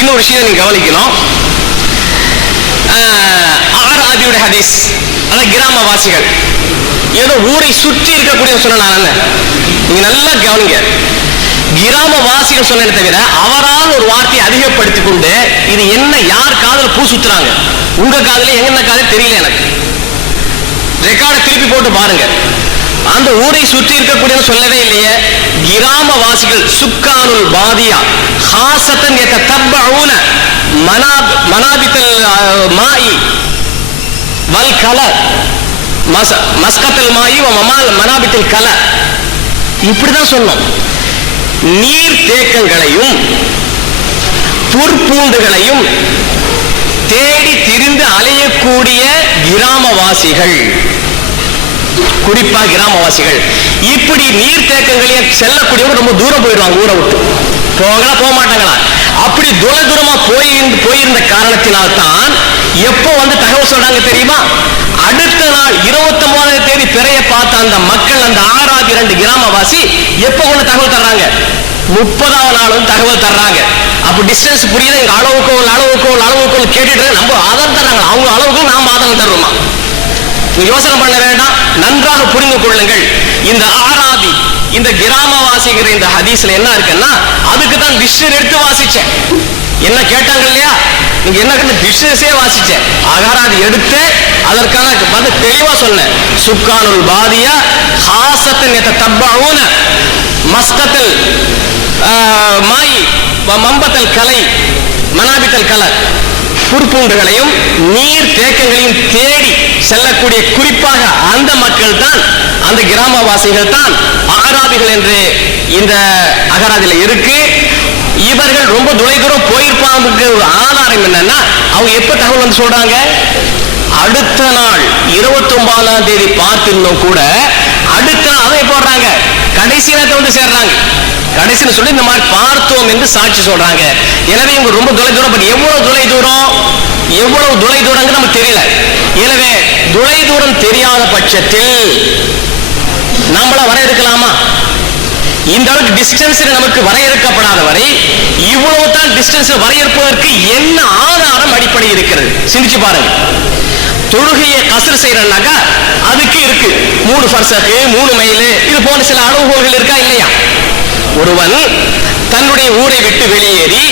இன்னொரு விஷயம் நீங்க கவனிக்கணும். ஆராதியுடைய ஹதீஸ், அதாவது கிராமவாசிகள் ஏதோ ஊரை சுற்றி இருக்கக்கூடிய சொன்ன, நீங்க நல்லா கவனிங்க. கிராமவாசிகள் சொன்ன தவிர அவரால் ஒரு வார்த்தையை அதிகப்படுத்திக் கொண்டு இது என்ன யார் காதல பூ சுத்துறாங்க, உங்க காதல என்ன காதல தெரியல. எனக்கு ரெக்கார்டை திருப்பி போட்டு பாருங்க. அந்த ஊரை சுற்றி இருக்கக்கூடிய சொல்லவே இல்லையே. கிராமவாசிகள் சுக்கானுல் பாதியா ஹாசத்தன் யதத்தபஊன மனாபித்தல் மாயி வல் கல மஸ்கத்தல் மாயி மனாபித்தல் கல, இப்படிதான் சொன்னோம். நீர் தேக்கங்களையும் புற்பூண்டுகளையும் தேடி திரிந்து அலையக்கூடிய கிராமவாசிகள், குறிப்பா கிராமவாசிகள், இப்படி நீர் தேக்கங்களே செல்லக்கூடியவங்க ரொம்ப தூரம் போயிடுவாங்க. ஊரை விட்டு போகலாம், போக மாட்டாங்களா? அப்படி தூரமா போயிருந்த காரணத்தினால்தான் எப்போ வந்து தகவல் சொல்றாங்க தெரியுமா? அடுத்த நாள் 29ஆம் தேதி பிறைய பார்த்த அந்த மக்கள், அந்த ஆறாவது 2 கிராமவாசி எப்போ கொண்டு தகவல் தர்றாங்க? 30ஆவது நாளும் தகவல் தர்றாங்க. அப்ப டிஸ்டன்ஸ் புரியுது. எங்க அளவுக்கோல் கேட்டுட்டு நம்ம ஆதாரம் தர்றாங்க. அவங்க அளவுக்கு நாம ஆதாரம் தர்றோமா? யோசனை பண்ண வேண்டாம், நன்றாக புரிந்து கொள்ளுங்கள். இந்த ஆராதி, இந்த கிராமவாசிங்கிற இந்த ஹதீஸ்ல என்ன இருக்குன்னா, அதுக்கு தான் டிக்ஷனரி எடுத்து வாசிச்சேன். என்ன கேட்டாங்க இல்லையா, நீங்க என்ன டிக்ஷனரிஸே வாசிச்சேன். அகராதி எடுத்து அதற்கான பதில் தெளிவா சொன்னேன். சுக்கானுல் பாதியா ஹாசத்தன் யதத்தபஊன மஸ்கத்தல் மாயி மம்பத்தல் கலை மனாபித்தல் கலை, புற்பூண்டுகளையும் நீர் தேக்கங்களையும் தேடி செல்லக்கூடிய குறிப்பாக அந்த மக்கள் தான், அந்த கிராமவாசிகள் தான் அகராதிகள் என்று இந்த அகராதியில இருக்கு. இவர்கள் ரொம்ப தொலைதூரம் போயிருப்பாங்க. ஆதாரம் என்னன்னா, அவங்க எப்ப தகவல் வந்து சொல்றாங்க? அடுத்த நாள் 29ஆம் தேதி பார்த்திருந்தோம் கூட, அடுத்த நாள் அதை போடுறாங்க, கடைசி நேரத்தை வந்து சேர்றாங்க. கடைசின்னு சொல்லி இந்த மாதிரி பார்த்தோம் என்று சாட்சி சொல்றாங்க. எனவே இவங்க ரொம்ப தொலைதூரம். பட் எவ்வளவு தொலைதூரங்க நமக்கு தெரியல. எனவே தொலைதூரம் தெரியாத பட்சத்தில் நம்மள வரையறுக்கலாமா? இந்த அளவுக்கு டிஸ்டன்ஸ் நமக்கு வரையறுக்கப்படாத வரை இவ்வளவு தான் டிஸ்டன்ஸ் வரையறுப்பதற்கு என்ன ஆதாரம் அடிப்படை இருக்கிறது? சிந்திச்சு பாருங்க. தொழுகையை கஸ்ர் செய்யறனாக்கா அதுக்கு இருக்கு 3 ஃபர்சக்கு 3 மைல், இது போன்ற சில அளவுகோல்கள் இருக்கா இல்லையா? ஒருவன் தன்னுடைய ஊரை விட்டு வெளியேறி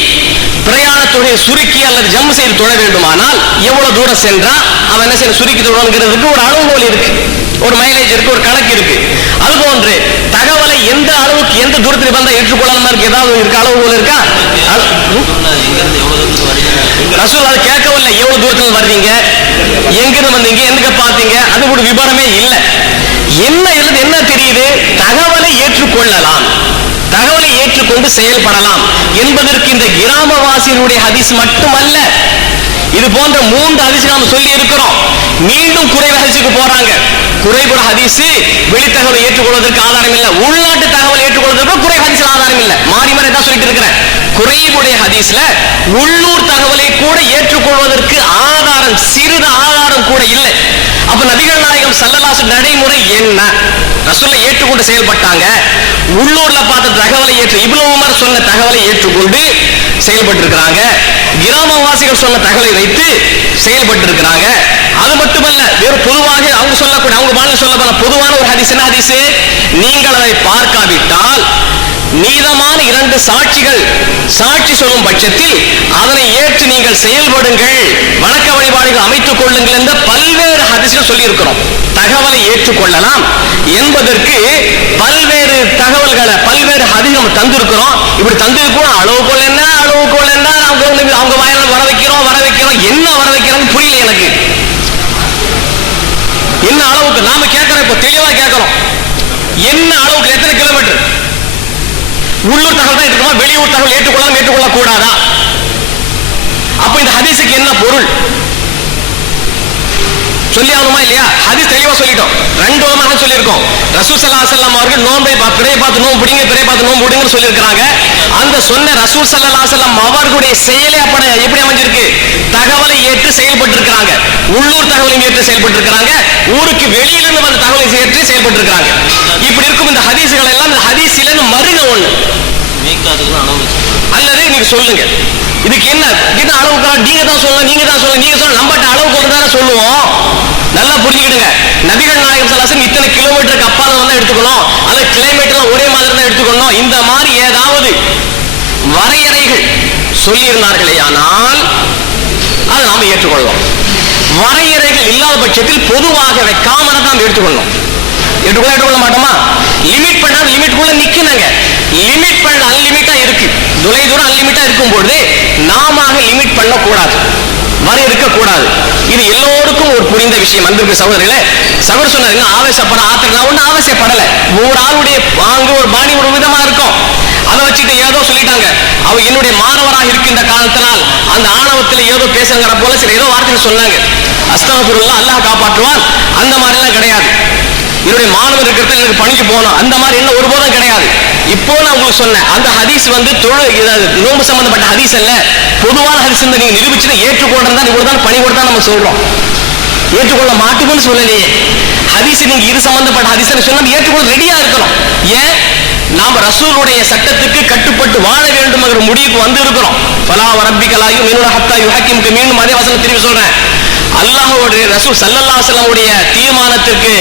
பிரயாண தொகையை சுருக்கி அல்லது ஜம்மு செய்து தொழ வேண்டுமானால் எவ்வளவு தூரம் சென்றா அவன் என்ன செய்ய சுருக்கி தொழணுங்கிறதுக்கு ஒரு அளவுகோல் இருக்கு, ஒரு மைலேஜ் இருக்கு, ஒரு கணக்கு இருக்கு. அதுபோன்று தகவலை எந்த அளவுக்கு எந்த தூரத்தில் வந்தா ஏற்றுக்கொள்ளலாம் இருக்கு, ஏதாவது இருக்கு, அளவுகோல் இருக்கா? ரசூல் அது கேட்கவில்லை. எவ்வளவு தூரத்தில் வர்றீங்க, எங்கிருந்து வந்தீங்க, எங்க பார்த்தீங்க, அது கூட விவரமே இல்லை. என்ன தெரியுது? தகவலை ஏற்றுக்கொள்ளலாம், தகவலை ஏற்றுக்கொண்டு செயல்படலாம் என்பதற்கு இந்த கிராமவாசியினுடைய ஹதீஸ் மட்டுமல்ல, இது போன்ற 3 ஹதீஸ் நாம் சொல்லி இருக்கிறோம். மீண்டும் குறைவு ஹதீஸுக்கு போறாங்க. குறைபுற ஹதீஸ் வெளித்தகவலை ஏற்றுக்கொள்வதற்கு ஆதாரம் இல்லை, உள்நாட்டு தகவல் ஏற்றுக்கொள்வதற்கு குறை ஹதீஸ்ல ஆதாரம் இல்லை. மாறி மாறி தான் சொல்லிட்டு இருக்கிறேன். குறைபுடைய ஹதீஸ்ல உள்ளூர் தகவலை கூட ஏற்றுக்கொள்வதற்கு ஆதாரம், சிறிது ஆதாரம் கூட இல்லை. அப்ப நபிகள் நாயகம் ஸல்லல்லாஹு அலைஹி வஸல்லம் நடைமுறை என்ன? ரசூலை ஏற்றுக்கொண்டு செயல்பட்டாங்க. உள்ளூர்ல பார்த்த தகவலை இப்னு உமர் சொன்ன தகவலை ஏற்றுக்கொண்டு செயல்பட்டு இருக்கிறாங்க. கிராமவாசிகள் சொன்ன தகவலை வைத்து செயல்பட்டு இருக்கிறாங்க. அது மட்டுமல்ல, வேறு பொதுவாக அவங்க சொல்லக்கூடிய, அவங்க மாநில சொல்ல பொதுவான ஒரு ஹதீஸ் என்ன ஹதீஸ்? நீங்கள் அதை பார்க்காவிட்டால் நீதமான 2 சாட்சிகள் சாட்சி சொல்லும் பட்சத்தில் அதனை ஏற்று நீங்கள் செயல்படுங்கள், வணக்க வழிபாடுகள் அமைத்துக் கொள்ளுங்கள் என்ற பல்வேறு ஹதீஸ்கள் சொல்லி இருக்கிறோம். தகவலை ஏற்றுக்கொள்ளலாம் என்பதற்கு பல்வேறு தகவல்களை பல்வேறு ஹதீஸ் நம்ம தந்திருக்கிறோம். இப்படி தந்திருக்கோம். அளவுகோல் என்ன அவங்க வாயில வர வைக்கிறோம் என்ன வர வைக்கிறாங்க புரியல எனக்கு. என்ன அளவுக்கு நாம கேட்கிறோம், இப்ப தெளிவா கேட்கிறோம். என்ன அளவுக்கு, எத்தனை கிலோமீட்டர்? உள்ளூர் தகவல் தான் இருக்குமா, வெளியூர் தகவல் ஏற்றுக்கொள்ள கூடாதா? அப்ப இந்த ஹதீஸுக்கு என்ன பொருள் சொல்லி ஆகணுமா இல்லையா? ஹதீஸ் தெளிவா சொல்லிட்டோம். 2 விதமாக சொல்லியிருக்கோம். ரசூல் ஸல்லல்லாஹு அலைஹி வஸல்லம் அவர்கள் நோன்பை பிறையை பார்த்து நோன்பு பிடிங்க, பிறையை பார்த்து நோன்பு பிடிங்கன்னு சொல்லியிருக்கிறாங்க. அந்த சொன்ன ரசூல் ஸல்லல்லாஹு அலைஹி வஸல்லம் அவர்களுடைய செயலே அப்படி எப்படி அமைஞ்சிருக்கு? தகவலை ஏற்று செயல்பட்டு இருக்கிறாங்க. உள்ளூர் தகவலையும் ஏற்று செயல்பட்டு இருக்கிறாங்க, ஊருக்கு வெளியிலிருந்து வந்த தகவலை ஏற்று செயல்பட்டு இருக்கிறாங்க. இப்படி இருக்கும் இந்த ஹதீஸ்கள் எல்லாம் இந்த ஹதீஸிலிருந்து மருங்க ஒண்ணு அல்லது நீங்க சொல்லுங்க, இதுக்கு என்ன அளவுக்கு? நீங்க தான் சொல்ல நம்மகிட்ட அளவுக்கு தானே சொல்லுவோம். நல்லா புரிஞ்சுக்கிடுங்க. நபிகள் நாயகம் ஸல்லல்லாஹு அலைஹி வஸல்லம் இத்தனை கிலோமீட்டருக்கு அப்பால தான் எடுத்துக்கணும், அல்லது கிலோமீட்டர் ஒரே மாதிரி தான் எடுத்துக்கணும், இந்த மாதிரி ஏதாவது வரையறைகள் சொல்லி இருந்தார்களே ஆனால் அதை நாம ஏற்றுக்கொள்வோம். வரையறைகள் இல்லாத பட்சத்தில் பொதுவாகவே காமனை தான் எடுத்துக்கொள்ளணும். ஏற்றுக்கொள்ள மாட்டோமா? லிமிட் பண்ணா லிமிட்குள்ள நிக்கணுங்க. லிமிட் பண்ண அன்லிமிட்டா இருக்கு, தூரம் அன்லிமிட்டா இருக்கும் பொழுது நாம லிமிட் பண்ணக்கூடாது, வரையறுக்க கூடாது. இது எல்லோருக்கும் ஒரு புரிந்த விஷயம். அன்பிற்கு சகோதரர்களே, சகோதரர் சொன்னாங்க ஆவேசப்பட ஆத்திரம். நான் ஒன்னும் ஆவேசப்படல. ஒரு ஆளுடைய வாங்கு ஒரு பாணி ஒரு விதமா இருக்கும். அதை வச்சுட்டு ஏதோ சொல்லிட்டாங்க. அவ என்னுடைய மாணவராக இருக்கின்ற காலத்தினால் அந்த ஆணவத்தில் ஏதோ பேசுங்கிற போல சில ஏதோ வார்த்தைகள் சொன்னாங்க. அஸ்தக்ஃபிருல்லாஹ், அல்லாஹ் காப்பாற்றுவான், அந்த மாதிரி எல்லாம் கிடையாது. என்னுடைய மாணவர் இருக்கிறது எனக்கு பணிக்கு போகணும், அந்த மாதிரி என்ன ஒருபோதும் கிடையாது. இப்போ நான் உங்களுக்கு சொன்னேன், அந்த ஹதீஸ் நோம்பு சம்பந்தப்பட்ட ஹதீஸ் அல்ல, பொதுவான ஹதீஸ் நீங்க நிரூபிச்சுட்டு ஏற்றுக்கொண்டா இவ்வளவுதான் பணி கொடுத்தா நம்ம சொல்றோம். ஏற்றுக்கொள்ள மாட்டோம்னு சொல்லலையே. ஹதீஸ் நீங்க இது சம்பந்தப்பட்ட ஹதீஸ் சொன்னா ஏற்றுக்கொள்ள ரெடியா இருக்கணும். ஏன்? நாம ரசூலுடைய சட்டத்துக்கு கட்டுப்பட்டு வாழ வேண்டும் என்ற முடிவுக்கு வந்து இருக்கிறோம். ஃபலா வரப்பிக லா யுமினூன ஹத்தா யுஹக்கிமுக, மீண்டும் அதே வசனம் திரும்பி சொல்றேன். அல்லாஹ்வுடைய ரசூல் ஸல்லல்லாஹு அலைஹி வஸல்லம் உடைய தீர்மானத்திற்கு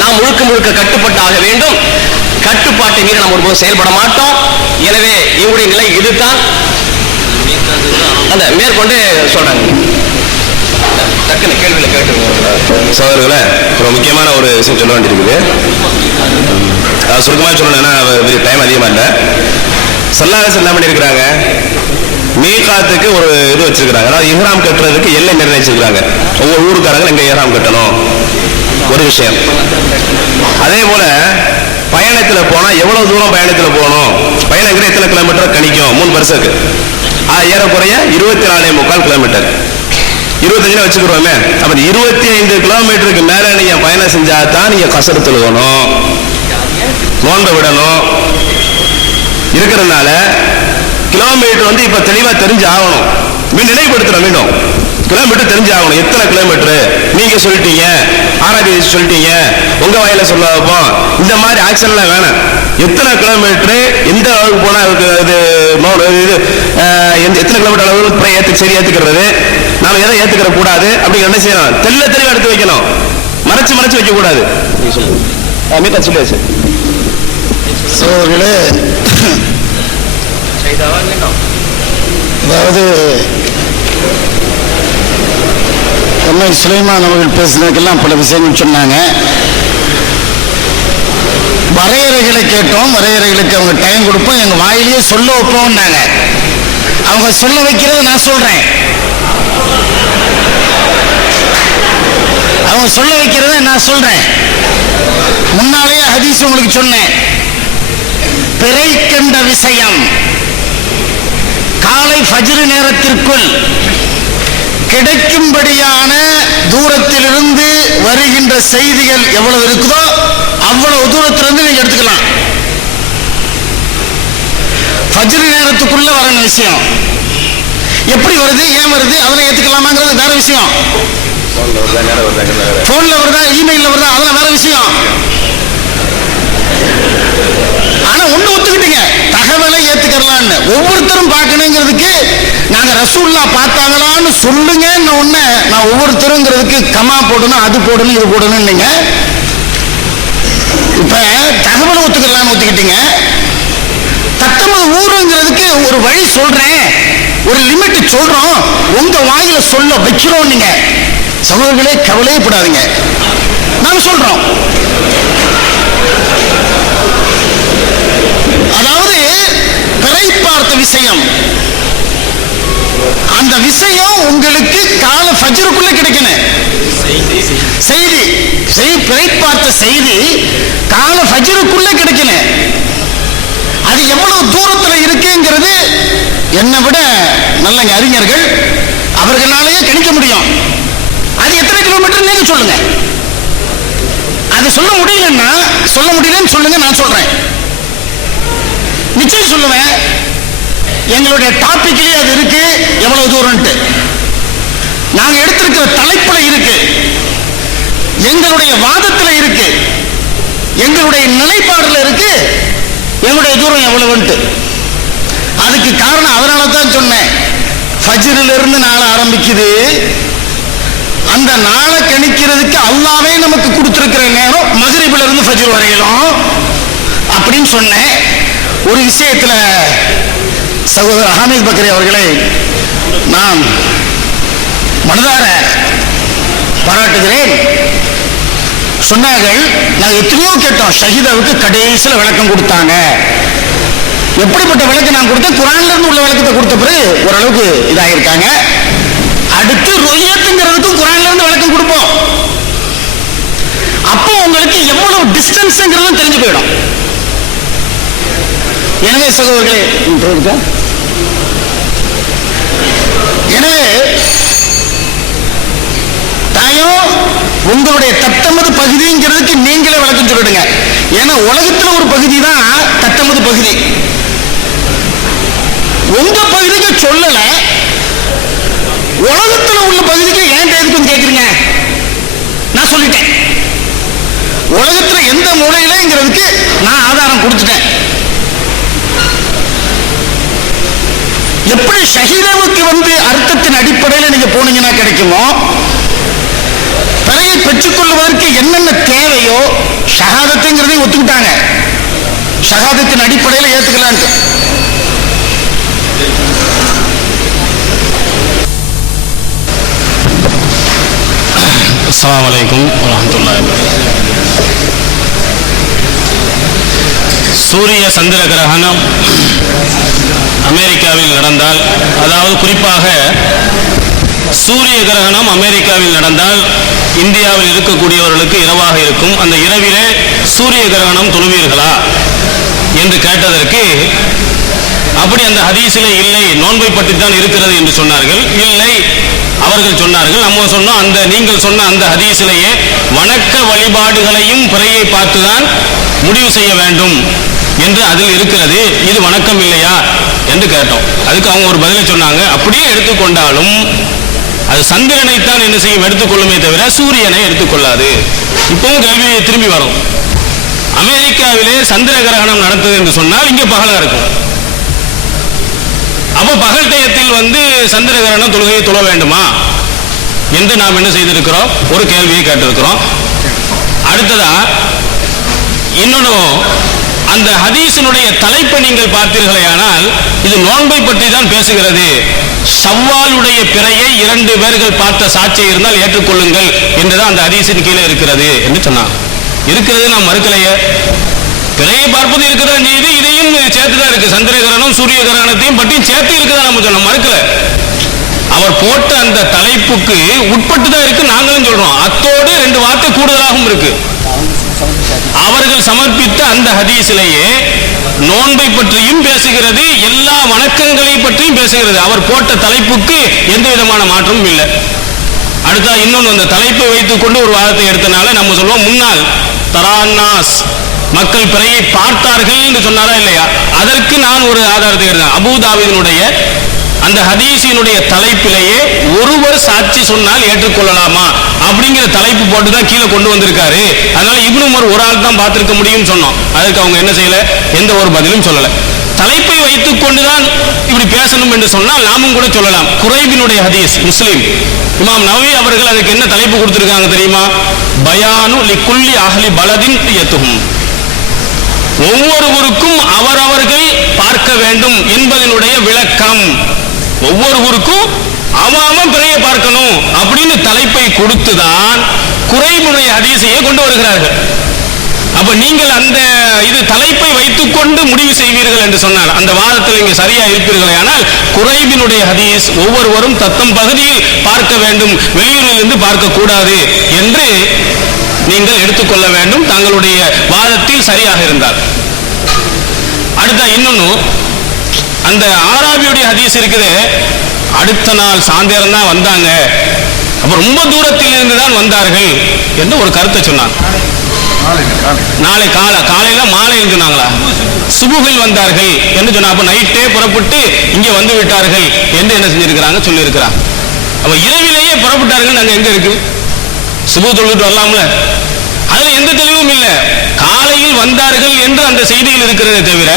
நாம் முழுக்க முழுக்க கட்டுப்பட்டாக வேண்டும். கட்டுப்பாட்டை மீறி நாம் ஒருபோதும் செயல்பட மாட்டோம். எனவே இவருடைய நிலை இதுதான். அந்த மேற்கொண்டு சொல்றாங்க. டக்குன்னு கேள்வியில கேட்டு சகோதரர்களே, ஒரு முக்கியமான ஒரு விஷயம் சொல்ல வேண்டியிருக்குது. சுருக்கமாக சொல்லணும்னா டைம் அதிகமாக இல்லை. ஸல்லல்லாஹு அலைஹி வஸல்லம் என்ன பண்ணியிருக்கிறாங்க, மீகாத்துக்கு ஒரு இது வச்சிருக்கிறாங்க. அதாவது இஹ்ராம் கட்டுறதுக்கு எல்லை நிர்ணயிச்சிருக்கிறாங்க. ஒவ்வொரு ஊருக்காரங்க எங்க இஹ்ராம் கட்டணும் ஒரு விஷயம். அதே போல பயணத்துல போனா எவ்வளவு தூரம் பயணத்துல போகணும், பயணங்கிற எத்தனை கிலோமீட்டர் கணிக்கும், 3 பர்சனுக்கு ஏறக்குறைய 24.25 கிலோமீட்டர், 25 வச்சுக்கிறோமே. அப்ப 25 கிலோமீட்டருக்கு மேல நீங்க பயணம் செஞ்சா தான் நீங்க கசரு தொழுகணும், நோன்பை விடணும். இருக்கிறதுனால கிலோமீட்டர் இப்ப தெளிவா தெரிஞ்சு ஆகணும். நினைவுபடுத்துறோம், மீண்டும் கிலோமீட்டர் தெரிஞ்சு ஆகணும். எத்தனை கிலோமீட்டர் நீங்க சொல்லிட்டீங்க, ஆராய்ச்சி சொல்லிட்டீங்க, உங்க வாயில சொல்ல வைப்போம். இந்த மாதிரி ஆக்ஷன் எல்லாம் வேணாம். எத்தனை கிலோமீட்டர் எந்த அளவுக்கு போனா எத்தனை கிலோமீட்டர் அளவு சரி ஏத்துக்கிறது, நாம எதை ஏத்துக்கிற கூடாது அப்படிங்கிற என்ன செய்யணும், தெளிவா எடுத்து வைக்கணும். மறைச்சு வைக்க கூடாது. சொல்லியாச்சு சோழர்களே. அதாவது எம்எல் சுலைமான் அவர்கள் பேசினதுக்கெல்லாம் பல விஷயங்கள் சொன்னாங்க. வரையறைகளை கேட்டோம், வரையறைகளுக்கு அவங்க டைம் கொடுப்போம், எங்க வாயிலேயே சொல்ல வைப்போம்னாங்க. அவங்க சொல்ல வைக்கிறத நான் சொல்றேன், அவங்க சொல்ல வைக்கிறத நான் சொல்றேன். முன்னாலேயே ஹதீஸ் உங்களுக்கு சொன்னேன். பிறை கண்ட விஷயம் காலை ஃபஜ்ர் நேரத்திற்குள் கிடைக்கும்படியான தூரத்திலிருந்து வருகின்ற செய்திகள் எவ்வளவு இருக்குதோ அவ்வளவு தூரத்திலிருந்து நீங்க எடுத்துக்கலாம். ஃபஜ்ர் நேரத்துக்குள்ள வர விஷயம் எப்படி வருது, ஏன் வருது, அதெல்லாம் ஏத்துக்கலாமாங்கிறது வேற விஷயம். போன்ல வருதா, இமெயில்ல வருதா, அதெல்லாம் வேற விஷயம். ஆனா ஒண்ணு ஒத்துக்கிட்டீங்க, தகவலை ஏத்துக்கலான்னு. ஒவ்வொருத்தரும் பார்க்கணுங்கிறதுக்கு நாங்க ரசூல்லா பார்த்தாங்களான்னு சொல்லுங்க. ஒண்ணு நான் ஒவ்வொருத்தருங்கிறதுக்கு கமா போடணும், அது போடணும், இது போடணும் இல்லைங்க. இப்ப தகவலை ஒத்துக்கலான்னு ஒத்துக்கிட்டீங்க. 19 ஊருங்கிறதுக்கு ஒரு வழி சொல்றேன், ஒரு லிமிட் சொல்றோம், உங்க வாயில சொல்ல வைக்கிறோம். நீங்க சகோதரர்களே கவலையப்படாதீங்க, நாங்க சொல்றோம். அதாவது பிறை பார்த்த விஷயம், அந்த விஷயம் உங்களுக்கு கால ஃபஜ்ருக்குள்ள கிடைக்கணும். செய்தி பிறை பார்த்த செய்தி கால ஃபஜ்ருக்குள்ள கிடைக்கணும். அது எவ்வளவு தூரத்துல இருக்குங்கிறது என்னை விட நல்ல அறிஞர்கள் அவர்களாலேயே கணிக்க முடியும். அது எத்தனை கிலோமீட்டர் நீங்க சொல்லுங்க. அது சொல்ல முடியலன்னு சொல்லுங்க, நான் சொல்றேன், நிச்சயம் சொல்லுவேன். எங்களுடைய டாபிக்லயே அது இருக்கு, எவ்வளவு தூரம்ட்டு நாங்க எடுத்திருக்கிற தலைப்புல இருக்கு, எங்களுடைய வாதத்துல இருக்கு, எங்களுடைய நிலைப்பாடுல இருக்கு, எங்களுடைய தூரம் எவ்வளவுன்ட்டு. அதுக்கு காரணம் அதனால தான் சொன்னேன், ஃபஜ்ரில் இருந்து நாளை ஆரம்பிக்குது. அந்த நாளை கணிக்கிறதுக்கு அல்லாஹ்வே நமக்கு கொடுத்திருக்கிற நேரம் மக்ரிபில இருந்து ஃபஜ்ர் வரையிலும் அப்படின்னு சொன்னேன். ஒரு விஷயத்துல சகோதரர் ஹமீத் பக்ரி அவர்களை நான் மனதார பாராட்டுகிறேன். சொன்னார்கள், நாங்கள் எத்தனையோ கேட்டோம், ஷஹீதாவுக்கு கடைசியில் விளக்கம் கொடுத்தாங்க. எப்படிப்பட்ட விளக்கம் நான் கொடுத்தேன்? குரான்ல இருந்து உள்ள விளக்கத்தை கொடுத்த பிறகு ஓரளவுக்கு இதாகிருக்காங்க. அடுத்து ருய்யத்துங்கிறதுக்கும் குரான்ல இருந்து விளக்கம் கொடுப்போம். அப்போ உங்களுக்கு எவ்வளவு டிஸ்டன்ஸ்ங்கிறதும் தெரிஞ்சு போயிடும். எனவே சகோதரர்களே, எனவே தாயோ உங்களுடைய தத்தமது பகுதிங்கிறதுக்கு நீங்களே விளக்கம் சொல்லிடுங்க. ஏன்னா உலகத்துல ஒரு பகுதி தான் தத்தமது பகுதி. உங்க பகுதிக்கு சொல்லல, உலகத்துல உள்ள பகுதிக்கு ஏன் எதுக்கு கேட்குறீங்க? நான் சொல்லிட்டேன், உலகத்துல எந்த மூலையிலங்கிறதுக்கு நான் ஆதாரம் கொடுத்துட்டேன். எப்படி ஷஹீதாவுக்கு அர்த்தத்தின் அடிப்படையில் நீங்க போனீங்கன்னா கிடைக்குமோ, பிறையை பெற்றுக்கொள்வதற்கு என்னென்ன தேவையோ ஷஹாதத்துங்கிறதையும் ஒத்துக்கிட்டாங்க. ஷஹாதத்தின் அடிப்படையில் ஏத்துக்கலான்ட்டு. அஸ்ஸலாமு அலைக்கும் வரஹ்மத்துல்லாஹி வபரகாத்துஹு. சூரிய சந்திர கிரகணம் அமெரிக்காவில் நடந்தால், அதாவது குறிப்பாக சூரிய கிரகணம் அமெரிக்காவில் நடந்தால் இந்தியாவில் இருக்கக்கூடியவர்களுக்கு இரவாக இருக்கும். அந்த இரவிலே சூரிய கிரகணம் தொழுவீர்களா என்று கேட்டதற்கு, அப்படி அந்த ஹதீஸிலே இல்லை, நோன்பை பற்றி தான் இருக்கிறது என்று சொன்னார்கள். இல்லை, அவர்கள் சொன்னார்கள். நம்ம சொன்னோம், அந்த நீங்கள் சொன்ன அந்த ஹதீஸிலேயே வணக்க வழிபாடுகளையும் பிறையை பார்த்துதான் முடிவு செய்ய வேண்டும் என்று அதில் இருக்கிறது, இது வணக்கம் இல்லையா என்று கேட்டோம். அதுக்கு அவங்க ஒரு பதிலை சொன்னாங்க, அப்படியே எடுத்துக்கொண்டாலும் அது சந்திரனைத்தான் என்ன செய்யும், எடுத்துக்கொள்ளுமே தவிர சூரியனை எடுத்துக்கொள்ளாது. இப்பவும் கேள்வி திரும்பி வரும், அமெரிக்காவிலே சந்திர கிரகணம் நடந்தது என்று சொன்னால் இங்கே பகலா இருக்கும். அப்போ பகல் டயத்தில் சந்திர கிரகணம் தொழுகையை தொழ வேண்டுமா என்று நாம் என்ன செய்திருக்கிறோம், ஒரு கேள்வியை கேட்டிருக்கிறோம். அடுத்ததா இன்னொன்று, அந்த ஹதீஸினுடைய தலைப்பை நீங்கள் பார்த்தீர்களேயானால் இது நோன்பை பற்றி தான் பேசுகிறது. ஷவ்வாலுடைய பிறையை 2 பேர்கள் பார்த்த சாட்சியை இருந்தால் ஏற்றுக்கொள்ளுங்கள் என்றுதான் அந்த ஹதீஸின் கீழே இருக்கிறது என்று சொன்னார். இருக்கிறது, நாம் மறுக்கலையே. பிறையை பார்ப்பது இருக்கிறதா செய்து, இதையும் சேர்த்துதான் இருக்கு. சந்திர கிரகணம் சூரிய கிரகணத்தையும் பற்றியும் சேர்த்து இருக்குதான் நம்ம சொல்ல மறுக்கல. அவர் போட்ட அந்த தலைப்புக்கு உட்பட்டு தான் இருக்கு, நாங்களும் சொல்றோம். அத்தோடு 2 வார்த்தை கூடுதலாகவும் இருக்கு. அவர்கள் சமர்ப்பித்த அந்த ஹதீஸிலேயே நோன்பை பற்றியும் பேசுகிறது, எல்லா வணக்கங்களை பற்றியும் பேசுகிறது. அவர் போட்ட தலைப்புக்கு எந்த விதமான மாற்றமும் இல்லை. அடுத்தா இன்னொன்று, அந்த தலைப்பை வைத்துக் கொண்டு ஒரு வாதத்தை எடுத்தனால நம்ம சொல்லுவோம், முன்னால் தரான்னாஸ் மக்கள் பிறையை பார்த்தார்கள் என்று சொன்னாரா இல்லையா? அதற்கு நான் ஒரு ஆதாரத்தை எடுத்தேன். அபூதாவினுடைய அந்த ஹதீஸினுடைய தலைப்பிலேயே ஒருவர் சாட்சி சொன்னால் ஏற்றுக்கொள்ளலாமா அப்படிங்கிற தலைப்பு போட்டு தான் கீழே கொண்டு வந்திருக்காரு. அதனால இப்னு உமர் ஒரு ஆள் தான் பார்த்திருக்க முடியும் சொன்னோம். அதுக்கு அவங்க என்ன செய்யல, எந்த ஒரு பதிலும் சொல்லல. தலைப்பை வைத்துக் கொண்டுதான் இப்படி பேசணும் என்று சொன்னால் நாமும் கூட சொல்லலாம். குரைபினுடைய ஹதீஸ் முஸ்லிம் இமாம் நவவி அவர்கள் அதுக்கு என்ன தலைப்பு கொடுத்திருக்காங்க தெரியுமா? பயானு லிக்குல்லி அஹ்லி பலதின் யத்துஹும், ஒவ்வொருவருக்கும் அவரவர்கள் பார்க்க வேண்டும் என்பதனுடைய விளக்கம். ஒவ்வொருவருக்கும் அவன் பிறையை பார்க்கணும் அப்படின்னு தலைப்பை கொடுத்துதான் குறைபுடைய ஹதீஸையே கொண்டு வருகிறார்கள். அப்ப நீங்கள் அந்த இது தலைப்பை வைத்துக் கொண்டு முடிவு செய்வீர்கள் என்று சொன்னால் அந்த வாதத்தில் நீங்க சரியா இருப்பீர்களே. ஆனால் குறைபினுடைய ஹதீஸ் ஒவ்வொருவரும் தத்தம் பகுதியில் பார்க்க வேண்டும், வெளியூரில் இருந்து பார்க்க கூடாது என்று நீங்கள் எடுத்துக்கொள்ள வேண்டும், தங்களுடைய வாதத்தில் சரியாக இருந்தால். அடுத்த இன்னொன்னு, அந்த ஆராபியுடைய ஹதீஸ் இருக்குது, அடுத்த நாள் சாயந்தரம் தான் வந்தாங்க, அப்ப ரொம்ப தூரத்தில் இருந்து தான் வந்தார்கள் என்று ஒரு கருத்தை சொன்னார். நாளை காலையில மாலையில் சொன்னாங்களா, சுபுகில் வந்தார்கள் என்று சொன்னா, அப்ப நைட்டே புறப்பட்டு இங்கே வந்து விட்டார்கள் என்று என்ன செஞ்சிருக்கிறாங்க, சொல்லி இருக்கிறாங்க. அப்ப இரவிலேயே புறப்பட்டார்கள், நாங்க எங்க இருக்கு, சுபு தொழுவிட்டு வரலாம்ல, அதுல எந்த தெளிவும் இல்லை. காலையில் வந்தார்கள் என்று அந்த செய்தியில் இருக்கிறதே தவிர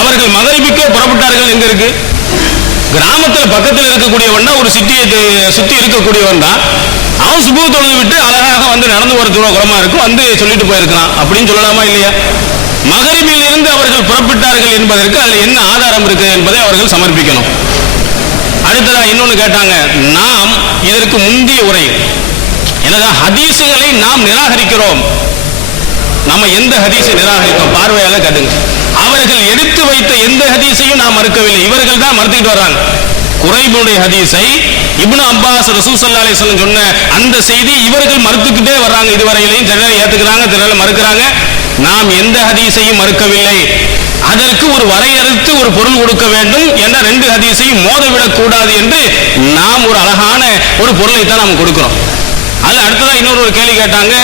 அவர்கள் மகரிபிக்கே புறப்பட்டார்கள் எங்க இருக்கு? கிராமத்தில் பக்கத்தில் இருக்கக்கூடியவன் தான், ஒரு சிட்டியை சுத்தி இருக்கக்கூடியவன் தான், அவன் சுபு தொழுது விட்டு அழகாக வந்து நடந்து வர குறமா இருக்கும், வந்து சொல்லிட்டு போயிருக்கிறான் அப்படின்னு சொல்லலாமா இல்லையா? மகரிபில் இருந்து அவர்கள் புறப்பட்டார்கள் என்பதற்கு அதுல என்ன ஆதாரம் இருக்கு என்பதை அவர்கள் சமர்ப்பிக்கணும். அடுத்ததா இன்னொன்னு கேட்டாங்க, நாம் இதற்கு முந்தைய உரை, எனவே ஹதீஸுகளை நாம் நிராகரிக்கிறோம், நம்ம எந்த ஹதீஸை நிராகரிப்போம்? பார்வையாளர் கேட்டுங்க. அவர்கள் எடுத்து வைத்த எந்த ஹதீஸையும் நாம் மறுக்கவில்லை, இவர்கள் தான் மறுத்துக்கிட்டு வர்றாங்க. குறைபுடைய ஹதீஸை இப்னு அப்பாஸ் ரசூல் ஸல்லல்லாஹு அலைஹி வஸல்லம் சொன்ன அந்த செய்தி இவர்கள் மறுத்துக்கிட்டே வர்றாங்க. இதுவரையிலையும் சிலர் ஏத்துக்கிறாங்க, சிலர் மறுக்கிறாங்க. நாம் எந்த ஹதீஸையும் மறுக்கவில்லை. அதற்கு ஒரு வரையறுத்து ஒரு பொருள் கொடுக்க வேண்டும் என்ற ரெண்டு ஹதீஸையும் மோதவிடக் கூடாது என்று நாம் ஒரு அழகான ஒரு பொருளை தான் நாம் கொடுக்கிறோம். அது அடுத்ததான் இன்னொரு கேள்வி கேட்டாங்க.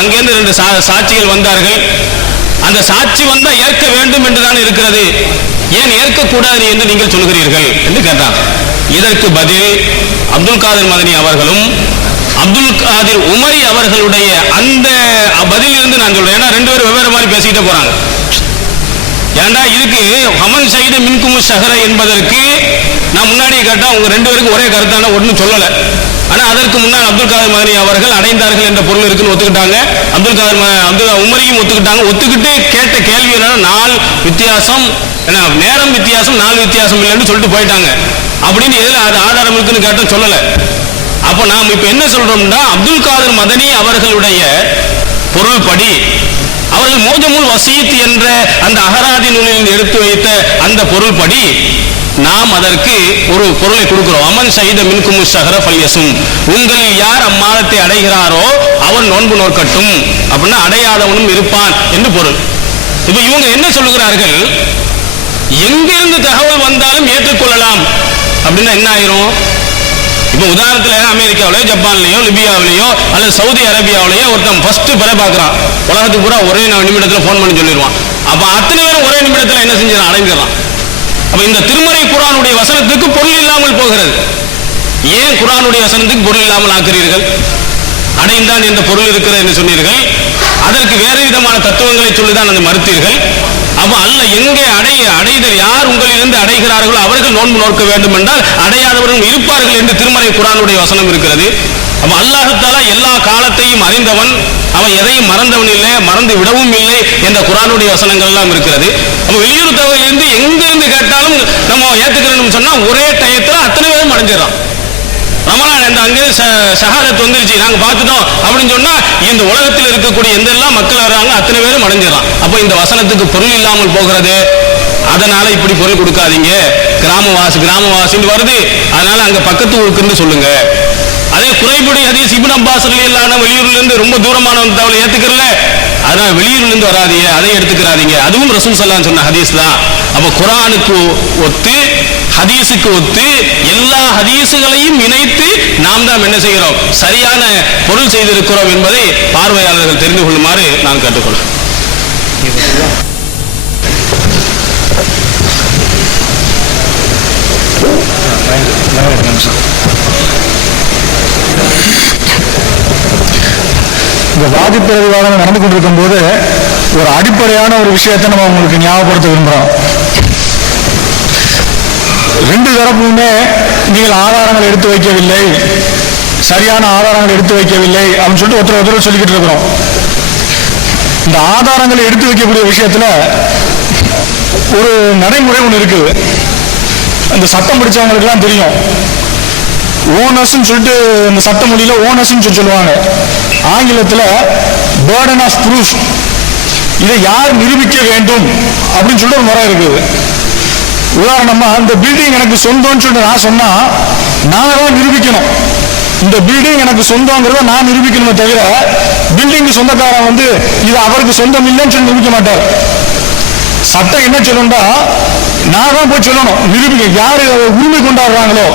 அங்கிருந்து இரண்டு சாட்சிகள் வந்தார்கள். அந்த சாட்சி வந்தா ஏற்க வேண்டும் என்றுதான் இருக்கிறது, ஏன் ஏற்கக்கூடாது என்று நீங்கள் சொல்கிறீர்கள் என்று கேட்டாங்க. இதற்கு பதில் அப்துல் காதிர் மதனி அவர்களும் அப்துல் காதிர் உமரி அவர்களுடைய அந்த பதில் இருந்து நான் சொல்றேன். ஏன்னா ரெண்டு பேரும் வெவ்வேறு மாதிரி பேசிக்கிட்டே போறாங்க. ஏண்டா இதுக்கு அமன் சைடு மின்குமு ஷஹர என்பதற்கு நான் முன்னாடியே கேட்டா உங்க ரெண்டு பேருக்கு ஒரே கருத்தான ஒன்றும் சொல்லலை. ஆனா அதற்கு முன்னால் அப்துல் காதிர் மதனி அவர்கள் அடைந்தார்கள் என்ற பொருள் இருக்குன்னு ஒத்துக்கிட்டாங்க. அப்துல் உமரியும் ஒத்துக்கிட்டாங்க. ஒத்துக்கிட்டு கேட்ட கேள்வி என்னன்னா நாள் வித்தியாசம், நேரம் வித்தியாசம், நாள் வித்தியாசம் இல்லைன்னு சொல்லிட்டு போயிட்டாங்க. அப்படின்னு எதுல அது ஆதாரம் இருக்குன்னு கேட்ட சொல்லலை. அப்ப நாம் இப்ப என்ன சொல்றோம்னா அப்துல் காதிர் மதனி அவர்களுடைய பொருள்படி அவர்கள் மோஜமுல் வசீத் என்ற அந்த அகராதி நூலில் எடுத்து வைத்த அந்த பொருள்படி நாம் அதற்கு ஒரு பொருளை கொடுக்கிறோம். அமன் ஷஹீத மின்கும் ஷஹர ஃபல்யசும், உங்களில் யார் அம்மாதத்தை அடைகிறாரோ அவன் நோன்பு நோக்கட்டும். அப்படின்னா அடையாதவனும் இருப்பான் என்று பொருள். இப்ப இவங்க என்ன சொல்லுகிறார்கள், எங்கிருந்து தகவல் வந்தாலும் ஏற்றுக்கொள்ளலாம் அப்படின்னா என்ன ஆயிரும்? இப்ப உதாரணத்துல அமெரிக்காவிலயோ ஜப்பான்லயோ லிபியாவிலேயோ அல்லது சவுதி அரேபியாவிலேயோ ஒருத்தன் ஃபர்ஸ்ட் பெற பார்க்கறான், உலகத்துக்கு பூரா ஒரே நிமிடத்துல போன் பண்ணி சொல்லிடுவான். அப்ப அத்தனை பேரும் ஒரே நிமிடத்துல என்ன செஞ்சிடறான், அடைஞ்சிடறான். அப்ப இந்த திருமறை குர்ஆனுடைய வசனத்துக்கு பொருள் இல்லாமல் போகிறது. ஏன் குர்ஆனுடைய வசனத்துக்கு பொருள் இல்லாமல் ஆக்குறீர்கள்? அடைந்தான் என்ற பொருள் இருக்கிறது என்று சொன்னீர்கள். அதற்கு வேறு விதமான தத்துவங்களை சொல்லிதான் அந்த மறுத்தீர்கள். அப்ப அல்ல எங்கே அடைதல் யார் உங்களிலிருந்து அடைகிறார்களோ அவர்கள் நோன்பு நோக்க வேண்டும் என்றால் அடையாதவர்கள் இருப்பார்கள் என்று திருமறை குர்ஆனுடைய வசனம் இருக்கிறது. அப்ப அல்லாஹ் தஆலா எல்லா காலத்தையும் அறிந்தவன், அவன் எதையும் மறந்தவன் இல்லை, மறந்து விடவும் இல்லை என்ற குர்ஆனுடைய வசனங்கள் எல்லாம் இருக்கிறது. அப்ப வெளியூர் தகவலிருந்து எங்கிருந்து கேட்டாலும் நம்ம ஏத்துக்கிறோம்னு சொன்னா ஒரே டயத்துல அத்தனை பேரும் அடைஞ்சிடறான். ரமலான் இந்த அங்கே ஷஹாதத் வந்துருச்சு நாங்க பார்த்துட்டோம் அப்படின்னு சொன்னா இந்த உலகத்தில் இருக்கக்கூடிய எந்தெல்லாம் மக்கள் வர்றாங்க அத்தனை பேரும் அடைஞ்சிடறான். அப்ப இந்த வசனத்துக்கு பொருள் இல்லாமல் போகிறது. அதனால இப்படி பொருள் கொடுக்காதீங்க, கிராமவாசின்னு வருது, அதனால அங்க பக்கத்து ஊருக்குன்னு சொல்லுங்க. அதே குறைபடி ஹதீஸ் இப்னு அப்பாஸ் ரலியல்லாஹு வெளியூர்ல இருந்து ரொம்ப தூரமான தகவலை ஏத்துக்கறல, அதனால வெளியூர்ல இருந்து வராதீங்க, அதை எடுத்துக்கிறாதீங்க, அதுவும் ரசூல் ஸல்லல்லாஹு அலைஹி வஸல்லம் சொன்ன ஹதீஸ் தான். அப்ப குர்ஆனுக்கு ஒத்து ஹதீஸுக்கு ஒத்து எல்லா ஹதீஸுகளையும் இணைத்து நாம் தான் என்ன செய்கிறோம், சரியான பொருள் செய்திருக்கிறோம் என்பதை பார்வையாளர்கள் தெரிந்து கொள்ளுமாறு நான் கேட்டுக்கொள்கிறேன். இந்த வாதிப்பு விவாதம் நடந்து கொண்டிருக்கும் போது ஒரு அடிப்படையான ஒரு விஷயத்தை நம்ம உங்களுக்கு ஞாபகப்படுத்த விரும்புகிறோம். ரெண்டு தரப்புமே நீங்கள் ஆதாரங்கள் எடுத்து வைக்கவில்லை, சரியான ஆதாரங்கள் எடுத்து வைக்கவில்லை அப்படின்னு சொல்லிட்டு ஒருத்தர் சொல்லிக்கிட்டு இருக்கிறோம். இந்த ஆதாரங்களை எடுத்து வைக்கக்கூடிய விஷயத்துல ஒரு நடைமுறை ஒன்று இருக்குது. இந்த சட்டம் படிச்சவங்களுக்குலாம் தெரியும். ஓனர்ஸ்ன்னு சொல்லிட்டு இந்த சட்ட மொழியில ஓனர்ஸ்ன்னு சொல்லுவாங்க. ஆங்கிலத்தில் burden of proof, இதை யார் நிரூபிக்க வேண்டும் அப்படின்னு சொல்லிட்டு ஒரு முறை இருக்குது. உதாரணமா இந்த பில்டிங் எனக்கு சொந்தம்னு சொல்லிட்டு நான் சொன்னா நான் தான் நிரூபிக்கணும். இந்த பில்டிங் எனக்கு சொந்தங்கிறத நான் நிரூபிக்கணுமே தவிர பில்டிங் சொந்தக்காரன் இது அவருக்கு சொந்தம் இல்லைன்னு சொல்லி நிரூபிக்க மாட்டார். சட்டம் என்ன சொல்லணும்டா, நான் தான் போய் சொல்லணும், நிரூபிக்க. யாரு உரிமை கொண்டாடுறாங்களோ,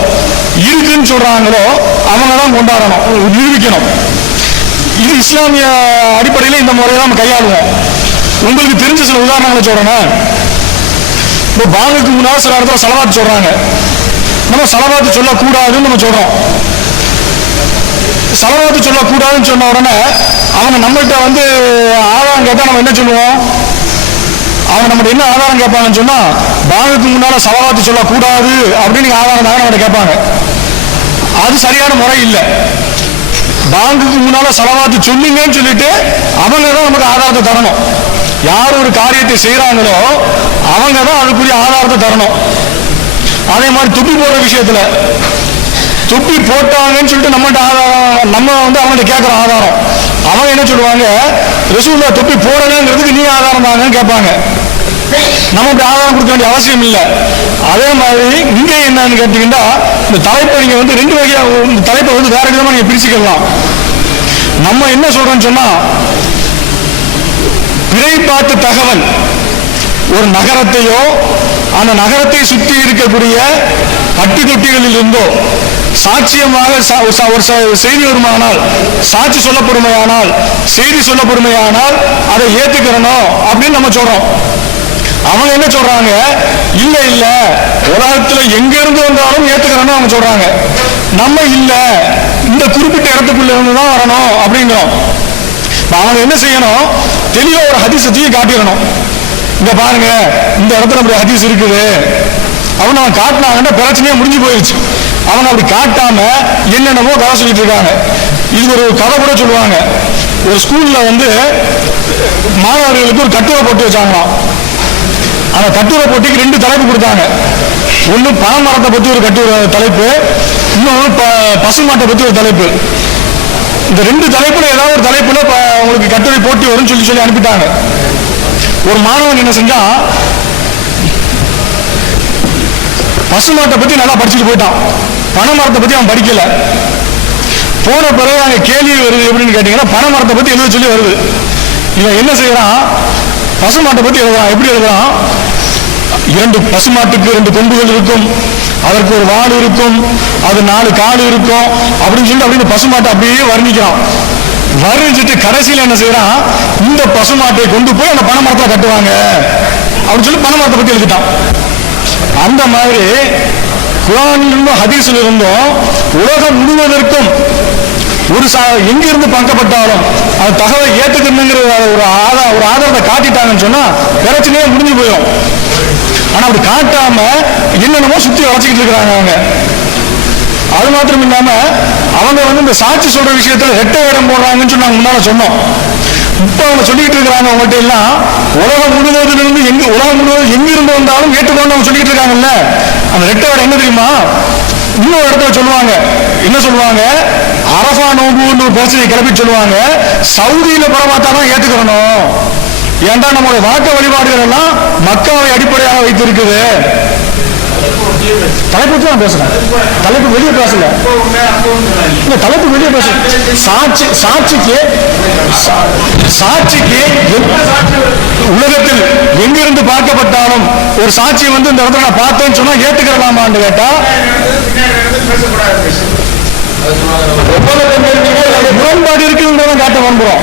இருக்குன்னு சொல்றாங்களோ அவங்க தான் கொண்டாடணும், நிரூபிக்கணும். இது இஸ்லாமிய அடிப்படையில் இந்த முறையை நம்ம கையாளுவோம். உங்களுக்கு தெரிஞ்ச சில உதாரணங்களை சொல்றேன். இப்போ பாங்குக்கு முன்னாடி சில இடத்துல சலவாத்து சொல்றாங்க, நம்ம சலவாத்து சொல்லக்கூடாதுன்னு நம்ம சொல்றோம். சலவாத்து சொல்லக்கூடாதுன்னு சொன்ன உடனே அவங்க நம்மகிட்ட ஆதாரம் கேட்டா நம்ம என்ன சொல்லுவோம், அவங்க நம்மகிட்ட என்ன ஆதாரம் கேட்பாங்கன்னு சொன்னா பாங்குக்கு முன்னால சலவாத்து சொல்லக்கூடாது அப்படின்னு ஆதாரம் தான் நம்மகிட்ட கேட்பாங்க. அது சரியான முறை இல்லை. பாங்குக்கு முன்னால சலவாத்து சொல்லுங்கன்னு சொல்லிட்டு அவங்க தான் நமக்கு ஆதாரத்தை தரணும். யார் ஒரு காரியத்தை செய்யறாங்களோ அவங்க தான் அதுக்குரிய ஆதாரத்தை தரணும். அதே மாதிரி துப்பி போடுற விஷயத்துல துப்பி போட்டாங்கன்னு சொல்லிட்டு நம்மகிட்ட ஆதாரம், நம்ம அவங்கள்ட்ட கேட்கிற ஆதாரம், அவங்க என்ன சொல்லுவாங்க, ரசூலுல்லாஹ் தொப்பி போடலங்கிறதுக்கு நீ ஆதாரம் தாங்கன்னு கேட்பாங்க. நம்ம அப்படி ஆதாரம் கொடுக்க வேண்டிய அவசியம் இல்லை. அதே மாதிரி இங்கே என்னன்னு கேட்டீங்கன்னா, இந்த தலைப்பை நீங்க வந்து ரெண்டு வகையா இந்த தலைப்பை வந்து வேற விதமா நீங்க பிரிச்சுக்கலாம். நம்ம என்ன சொல்றோம்னு சொன்னா, பிறை பார்த்த தகவல் ஒரு நகரத்தையோ அந்த நகரத்தை சுற்றி இருக்கக்கூடிய பட்டி தொட்டிகளில் இருந்தோ சாட்சியமாக ஒரு செய்தி வருமானால், சாட்சி சொல்லப்படுமையானால், செய்தி சொல்லப்படுமையானால் அதை ஏத்துக்கிறணும் அப்படின்னு நம்ம சொல்றோம். அவங்க என்ன சொல்றாங்க, இல்ல இல்ல உலகத்துல எங்க இருந்து வந்தாலும் ஏத்துக்கிறோம் அவங்க சொல்றாங்க. நம்ம இல்ல இந்த குறிப்பிட்ட இடத்துக்குள்ள இருந்து தான் வரணும் அப்படிங்கிறோம். அவங்க என்ன செய்யணும், தெளிவா ஒரு ஹதீஸையும் காட்டிடணும். இங்க பாருங்க இந்த இடத்துல அப்படி ஹதீஸ் இருக்குது அவங்க அவன் காட்டினாங்கன்னா பிரச்சனையே முடிஞ்சு போயிடுச்சு. அவங்க அப்படி காட்டாம என்னென்னமோ கதை சொல்லிட்டு இருக்காங்க. இது ஒரு கதை கூட சொல்லுவாங்க. ஒரு ஸ்கூல்ல வந்து மாணவர்களுக்கு ஒரு கட்டுரை போட்டு வச்சாங்களாம். அந்த கட்டுரை போட்டிக்கு 2 தலைப்பு கொடுத்தாங்க. ஒன்று பனைமரத்தை பற்றி ஒரு கட்டுரை தலைப்பு, இன்னொன்று பசுமாட்டை பற்றி ஒரு தலைப்பு. இந்த 2 தலைப்புல ஏதாவது ஒரு தலைப்புல உங்களுக்கு கட்டுரை போட்டி வரும்னு சொல்லி அனுப்பிட்டாங்க. ஒரு மாணவன் என்ன செஞ்சா, பசுமாட்டை பத்தி நல்லா படிச்சுட்டு போயிட்டான், பனைமரத்தை பத்தி அவன் படிக்கல. போன பிறகு அங்க கேள்வி வருது எப்படின்னு கேட்டீங்கன்னா, பனைமரத்தை பத்தி எழுத சொல்லி வருது. இவன் என்ன செய்யறான், பசுமாட்டை பத்தி எழுதுறான். எப்படி எழுதுறான், 2 பசுமாட்டுக்கு 2 கொம்புகள் இருக்கும், அதற்கு ஒரு வால் இருக்கும், அது 4 கால் இருக்கும் அப்படின்னு சொல்லிட்டு அப்படி பசுமாட்டை அப்படியே வர்ணிக்கிறான். வர்ணிச்சுட்டு கடைசியில் என்ன செய்யறான், இந்த பசுமாட்டை கொண்டு போய் அந்த பனைமரத்தை கட்டுவாங்க அப்படின்னு சொல்லி பனைமரத்தை பத்தி எழுதிட்டான். அந்த மாதிரி குர்ஆனில் இருந்தும் ஹதீஸில் இருந்தும் உலகம் முழுவதற்கும் ஒரு எங்கிருந்து பங்கப்பட்டாலும் அந்த தகவலை ஏற்றுக்கணுங்கிற ஒரு ஆதாரத்தை காட்டிட்டாங்கன்னு சொன்னா பிரச்சனையே முடிஞ்சு போயிடும். ஆனா அப்படி காட்டாம என்னென்னமோ சுத்தி வளர்ச்சிக்கிட்டு இருக்கிறாங்க அவங்க. அது மாத்திரம் இல்லாம அவங்க வந்து இந்த சாட்சி சொல்ற விஷயத்துல ரெட்டை இடம் போடுறாங்கன்னு சொல்லி நாங்க முன்னால சொன்னோம். இப்ப அவங்க சொல்லிட்டு இருக்கிறாங்க அவங்கள்ட்ட எல்லாம் உலகம் முழுவதிலிருந்து உலகம் முழுவதும் எங்கிருந்து வந்தாலும் ஏற்றுக்கொண்டு அவங்க சொல்லிட்டு இருக்காங்கல்ல, அந்த ரெட்டை இடம் என்ன தெரியுமா, இன்னொரு இடத்துல சொல்லுவாங்க. என்ன சொல்லுவாங்க, அரஃபா நோம்புன்னு ஒரு பிரச்சனையை கிளப்பி சொல்லுவாங்க, சவுதியில பரவாத்தாதான் ஏத்துக்கிறணும். ஏன்டா நம்மளுடைய வழக்க வழிபாடுகள் எல்லாம் மக்காவை அடிப்படையாக வைத்திருக்குது. தலைப்பு தான் பேசுறேன், தலைப்பு வெளியே பேசல, தலைப்பு வெளியே பேசல. சாட்சிக்கு உலகத்தில் எங்கிருந்து பார்க்கப்பட்டாலும் ஒரு சாட்சியை வந்து இந்த இடத்துல நான் பார்த்தேன்னு சொன்னா ஏத்துக்கலாமான்னு கேட்டா முரண்பாடு இருக்குன்றத காட்ட விரும்புறோம்.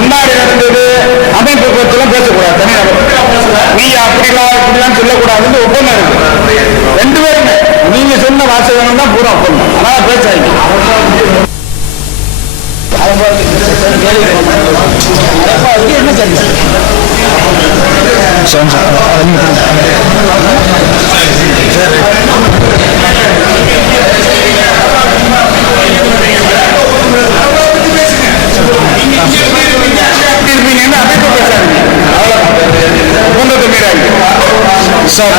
முன்னாடி நடந்தது அமைப்பு பற்றிலாம் பேசக்கூடாது, தனிநபர் நீ அப்படிலாம் இப்படிலாம் சொல்லக்கூடாதுன்னு ஒப்பந்தம் இருக்கு. 2 பேருமே நீங்க சொன்ன வாசகம் தான் பூரா ஒப்பந்தம், அதனால பேசாதீங்க. என்ன இருப்பீங்கன்னா அமைப்பு பேசாதீங்க, ஒப்பந்தத்தை மீறாங்க சார்.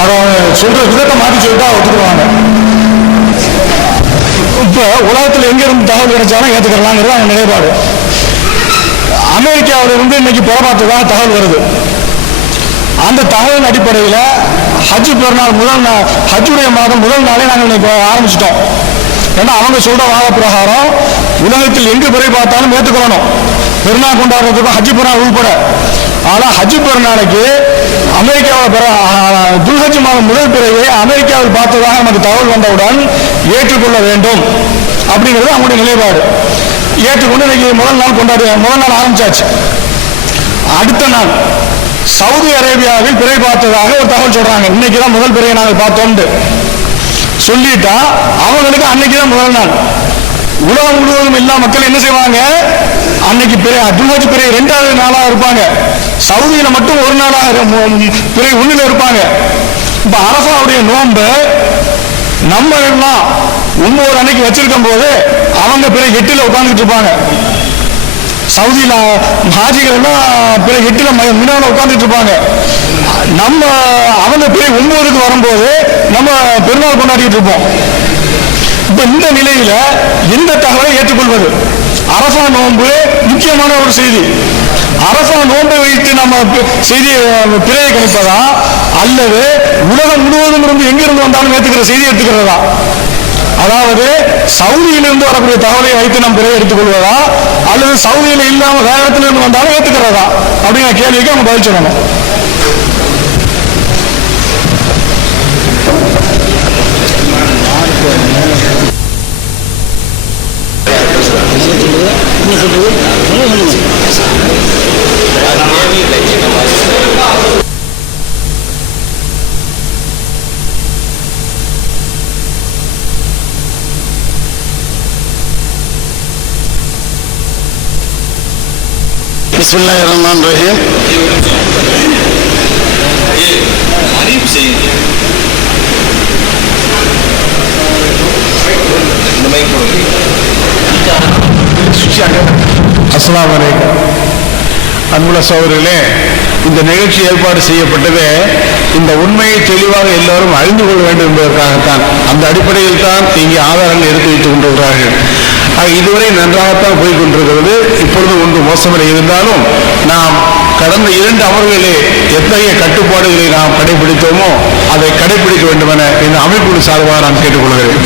அதை சொல்ற விதத்தை மாற்றி சொல்லிட்டா ஒத்துக்குவாங்க. இப்ப உலகத்தில் எங்க இருந்து தகவல் கிடைச்சாலும் ஏற்றுக்கலாங்கிறது அவங்க நிலைப்பாடு. அமெரிக்காவில இருந்து இன்னைக்கு புறப்பாட்டுதான் தகவல் வருது. அந்த தகவலின் அடிப்படையில் ஹஜ் பெருநாள் ஹஜ்ஜுடைய மாதம் முதல் நாளே நாங்கள் ஆரம்பிச்சிட்டோம். ஏன்னா அவங்க சொல்ற வாத பிரகாரம் உலகத்தில் எங்கு பிறை பார்த்தாலும் ஏற்றுக்கொள்ளணும், பெருநாள் கொண்டாடுறதுக்கு ஹஜ் பெருநாள் உள்பட. ஆனா ஹஜ் பெருநாளைக்கு அமெரிக்காவில் துல்ஹஜ் மாதம் முதல் பிறையை அமெரிக்காவில் பார்த்ததாக நமக்கு தகவல் வந்தவுடன் ஏற்றுக்கொள்ள வேண்டும் அப்படிங்கிறது அவங்களுடைய நிலைப்பாடு. ஏற்றுக்கொண்டு இன்னைக்கு முதல் நாள் ஆரம்பிச்சாச்சு. அடுத்த நாள் சவுதி அரேபியாவில் பிறை பார்த்ததாக ஒரு தகவல் சொல்றாங்க. இன்னைக்குதான் முதல் பிறையை நாங்கள் பார்த்தோம் சொல்லிட்டா அவங்களுக்கு அன்னைக்குதான் முதல் நாள். உலகம் முழுவதும் எல்லா மக்கள் என்ன செய்வாங்க, அன்னைக்கு துல்ஹஜ் பிறை 2வது நாளாக இருப்பாங்க. சவுதியில மட்டும் ஒரு நாளாக பிறை 1ல இருப்பாங்க. இப்ப அரஃபாவுடைய நோன்பு நம்ம எல்லாம் 9 அன்னைக்கு வச்சிருக்கும் போது அவங்க பிறை 8ல உட்கார்ந்துட்டு இருப்பாங்க. சவுதியில ஹாஜிகள் எல்லாம் பிறை 8ல மினால உட்கார்ந்துட்டு இருப்பாங்க. நம்ம அவங்க பிறை 9க்கு வரும்போது நம்ம பெருநாள் கொண்டாடிட்டு இருப்போம். இப்ப இந்த நிலையில எந்த தகவலை ஏற்றுக்கொள்வது? அரஃபா நோன்பு முக்கியமான ஒரு செய்தி. அரஃபா நோன்பை வைத்து நம்ம செய்தியை பிறையை கணிப்பதா, அல்லது உலகம் முழுவதும் இருந்து எங்கிருந்து வந்தாலும் ஏற்றுக்கிற செய்தி எடுத்துக்கிறதா? அதாவது சவுதியிலிருந்து வரக்கூடிய தகவலை வைத்து நாம் பிறையை எடுத்துக்கொள்வதா, அல்லது சவுதியில இல்லாம வேற இடத்துல இருந்து வந்தாலும் ஏற்றுக்கிறதா அப்படிங்கிற கேள்விக்கு நம்ம பதில் சொல்லணும். பிஸ்மில்லாஹிர் ரஹ்மானிர் ரஹீம். அஸ்ஸலாமு அலைக்கும். அன்புள்ள சகோதரர்களே, இந்த நிகழ்ச்சி ஏற்பாடு செய்யப்பட்டது இந்த உண்மையை தெளிவாக எல்லோரும் அறிந்து கொள்ள வேண்டும் என்பதற்காகத்தான். அந்த அடிப்படையில் தான் இங்கே ஆதாரங்கள் எடுத்து வைத்துக் கொண்டிருக்கிறார்கள். இதுவரை நன்றாகத்தான் போய்கொண்டிருக்கிறது. இப்பொழுது ஒன்று மோசமில்லை. இருந்தாலும் நாம் கடந்த 2 அமர்வுகளிலே எத்தகைய கட்டுப்பாடுகளை நாம் கடைபிடித்தோமோ அதை கடைபிடிக்க வேண்டும் என இந்த அமைப்பு சார்பாக நான் கேட்டுக்கொள்கிறேன்.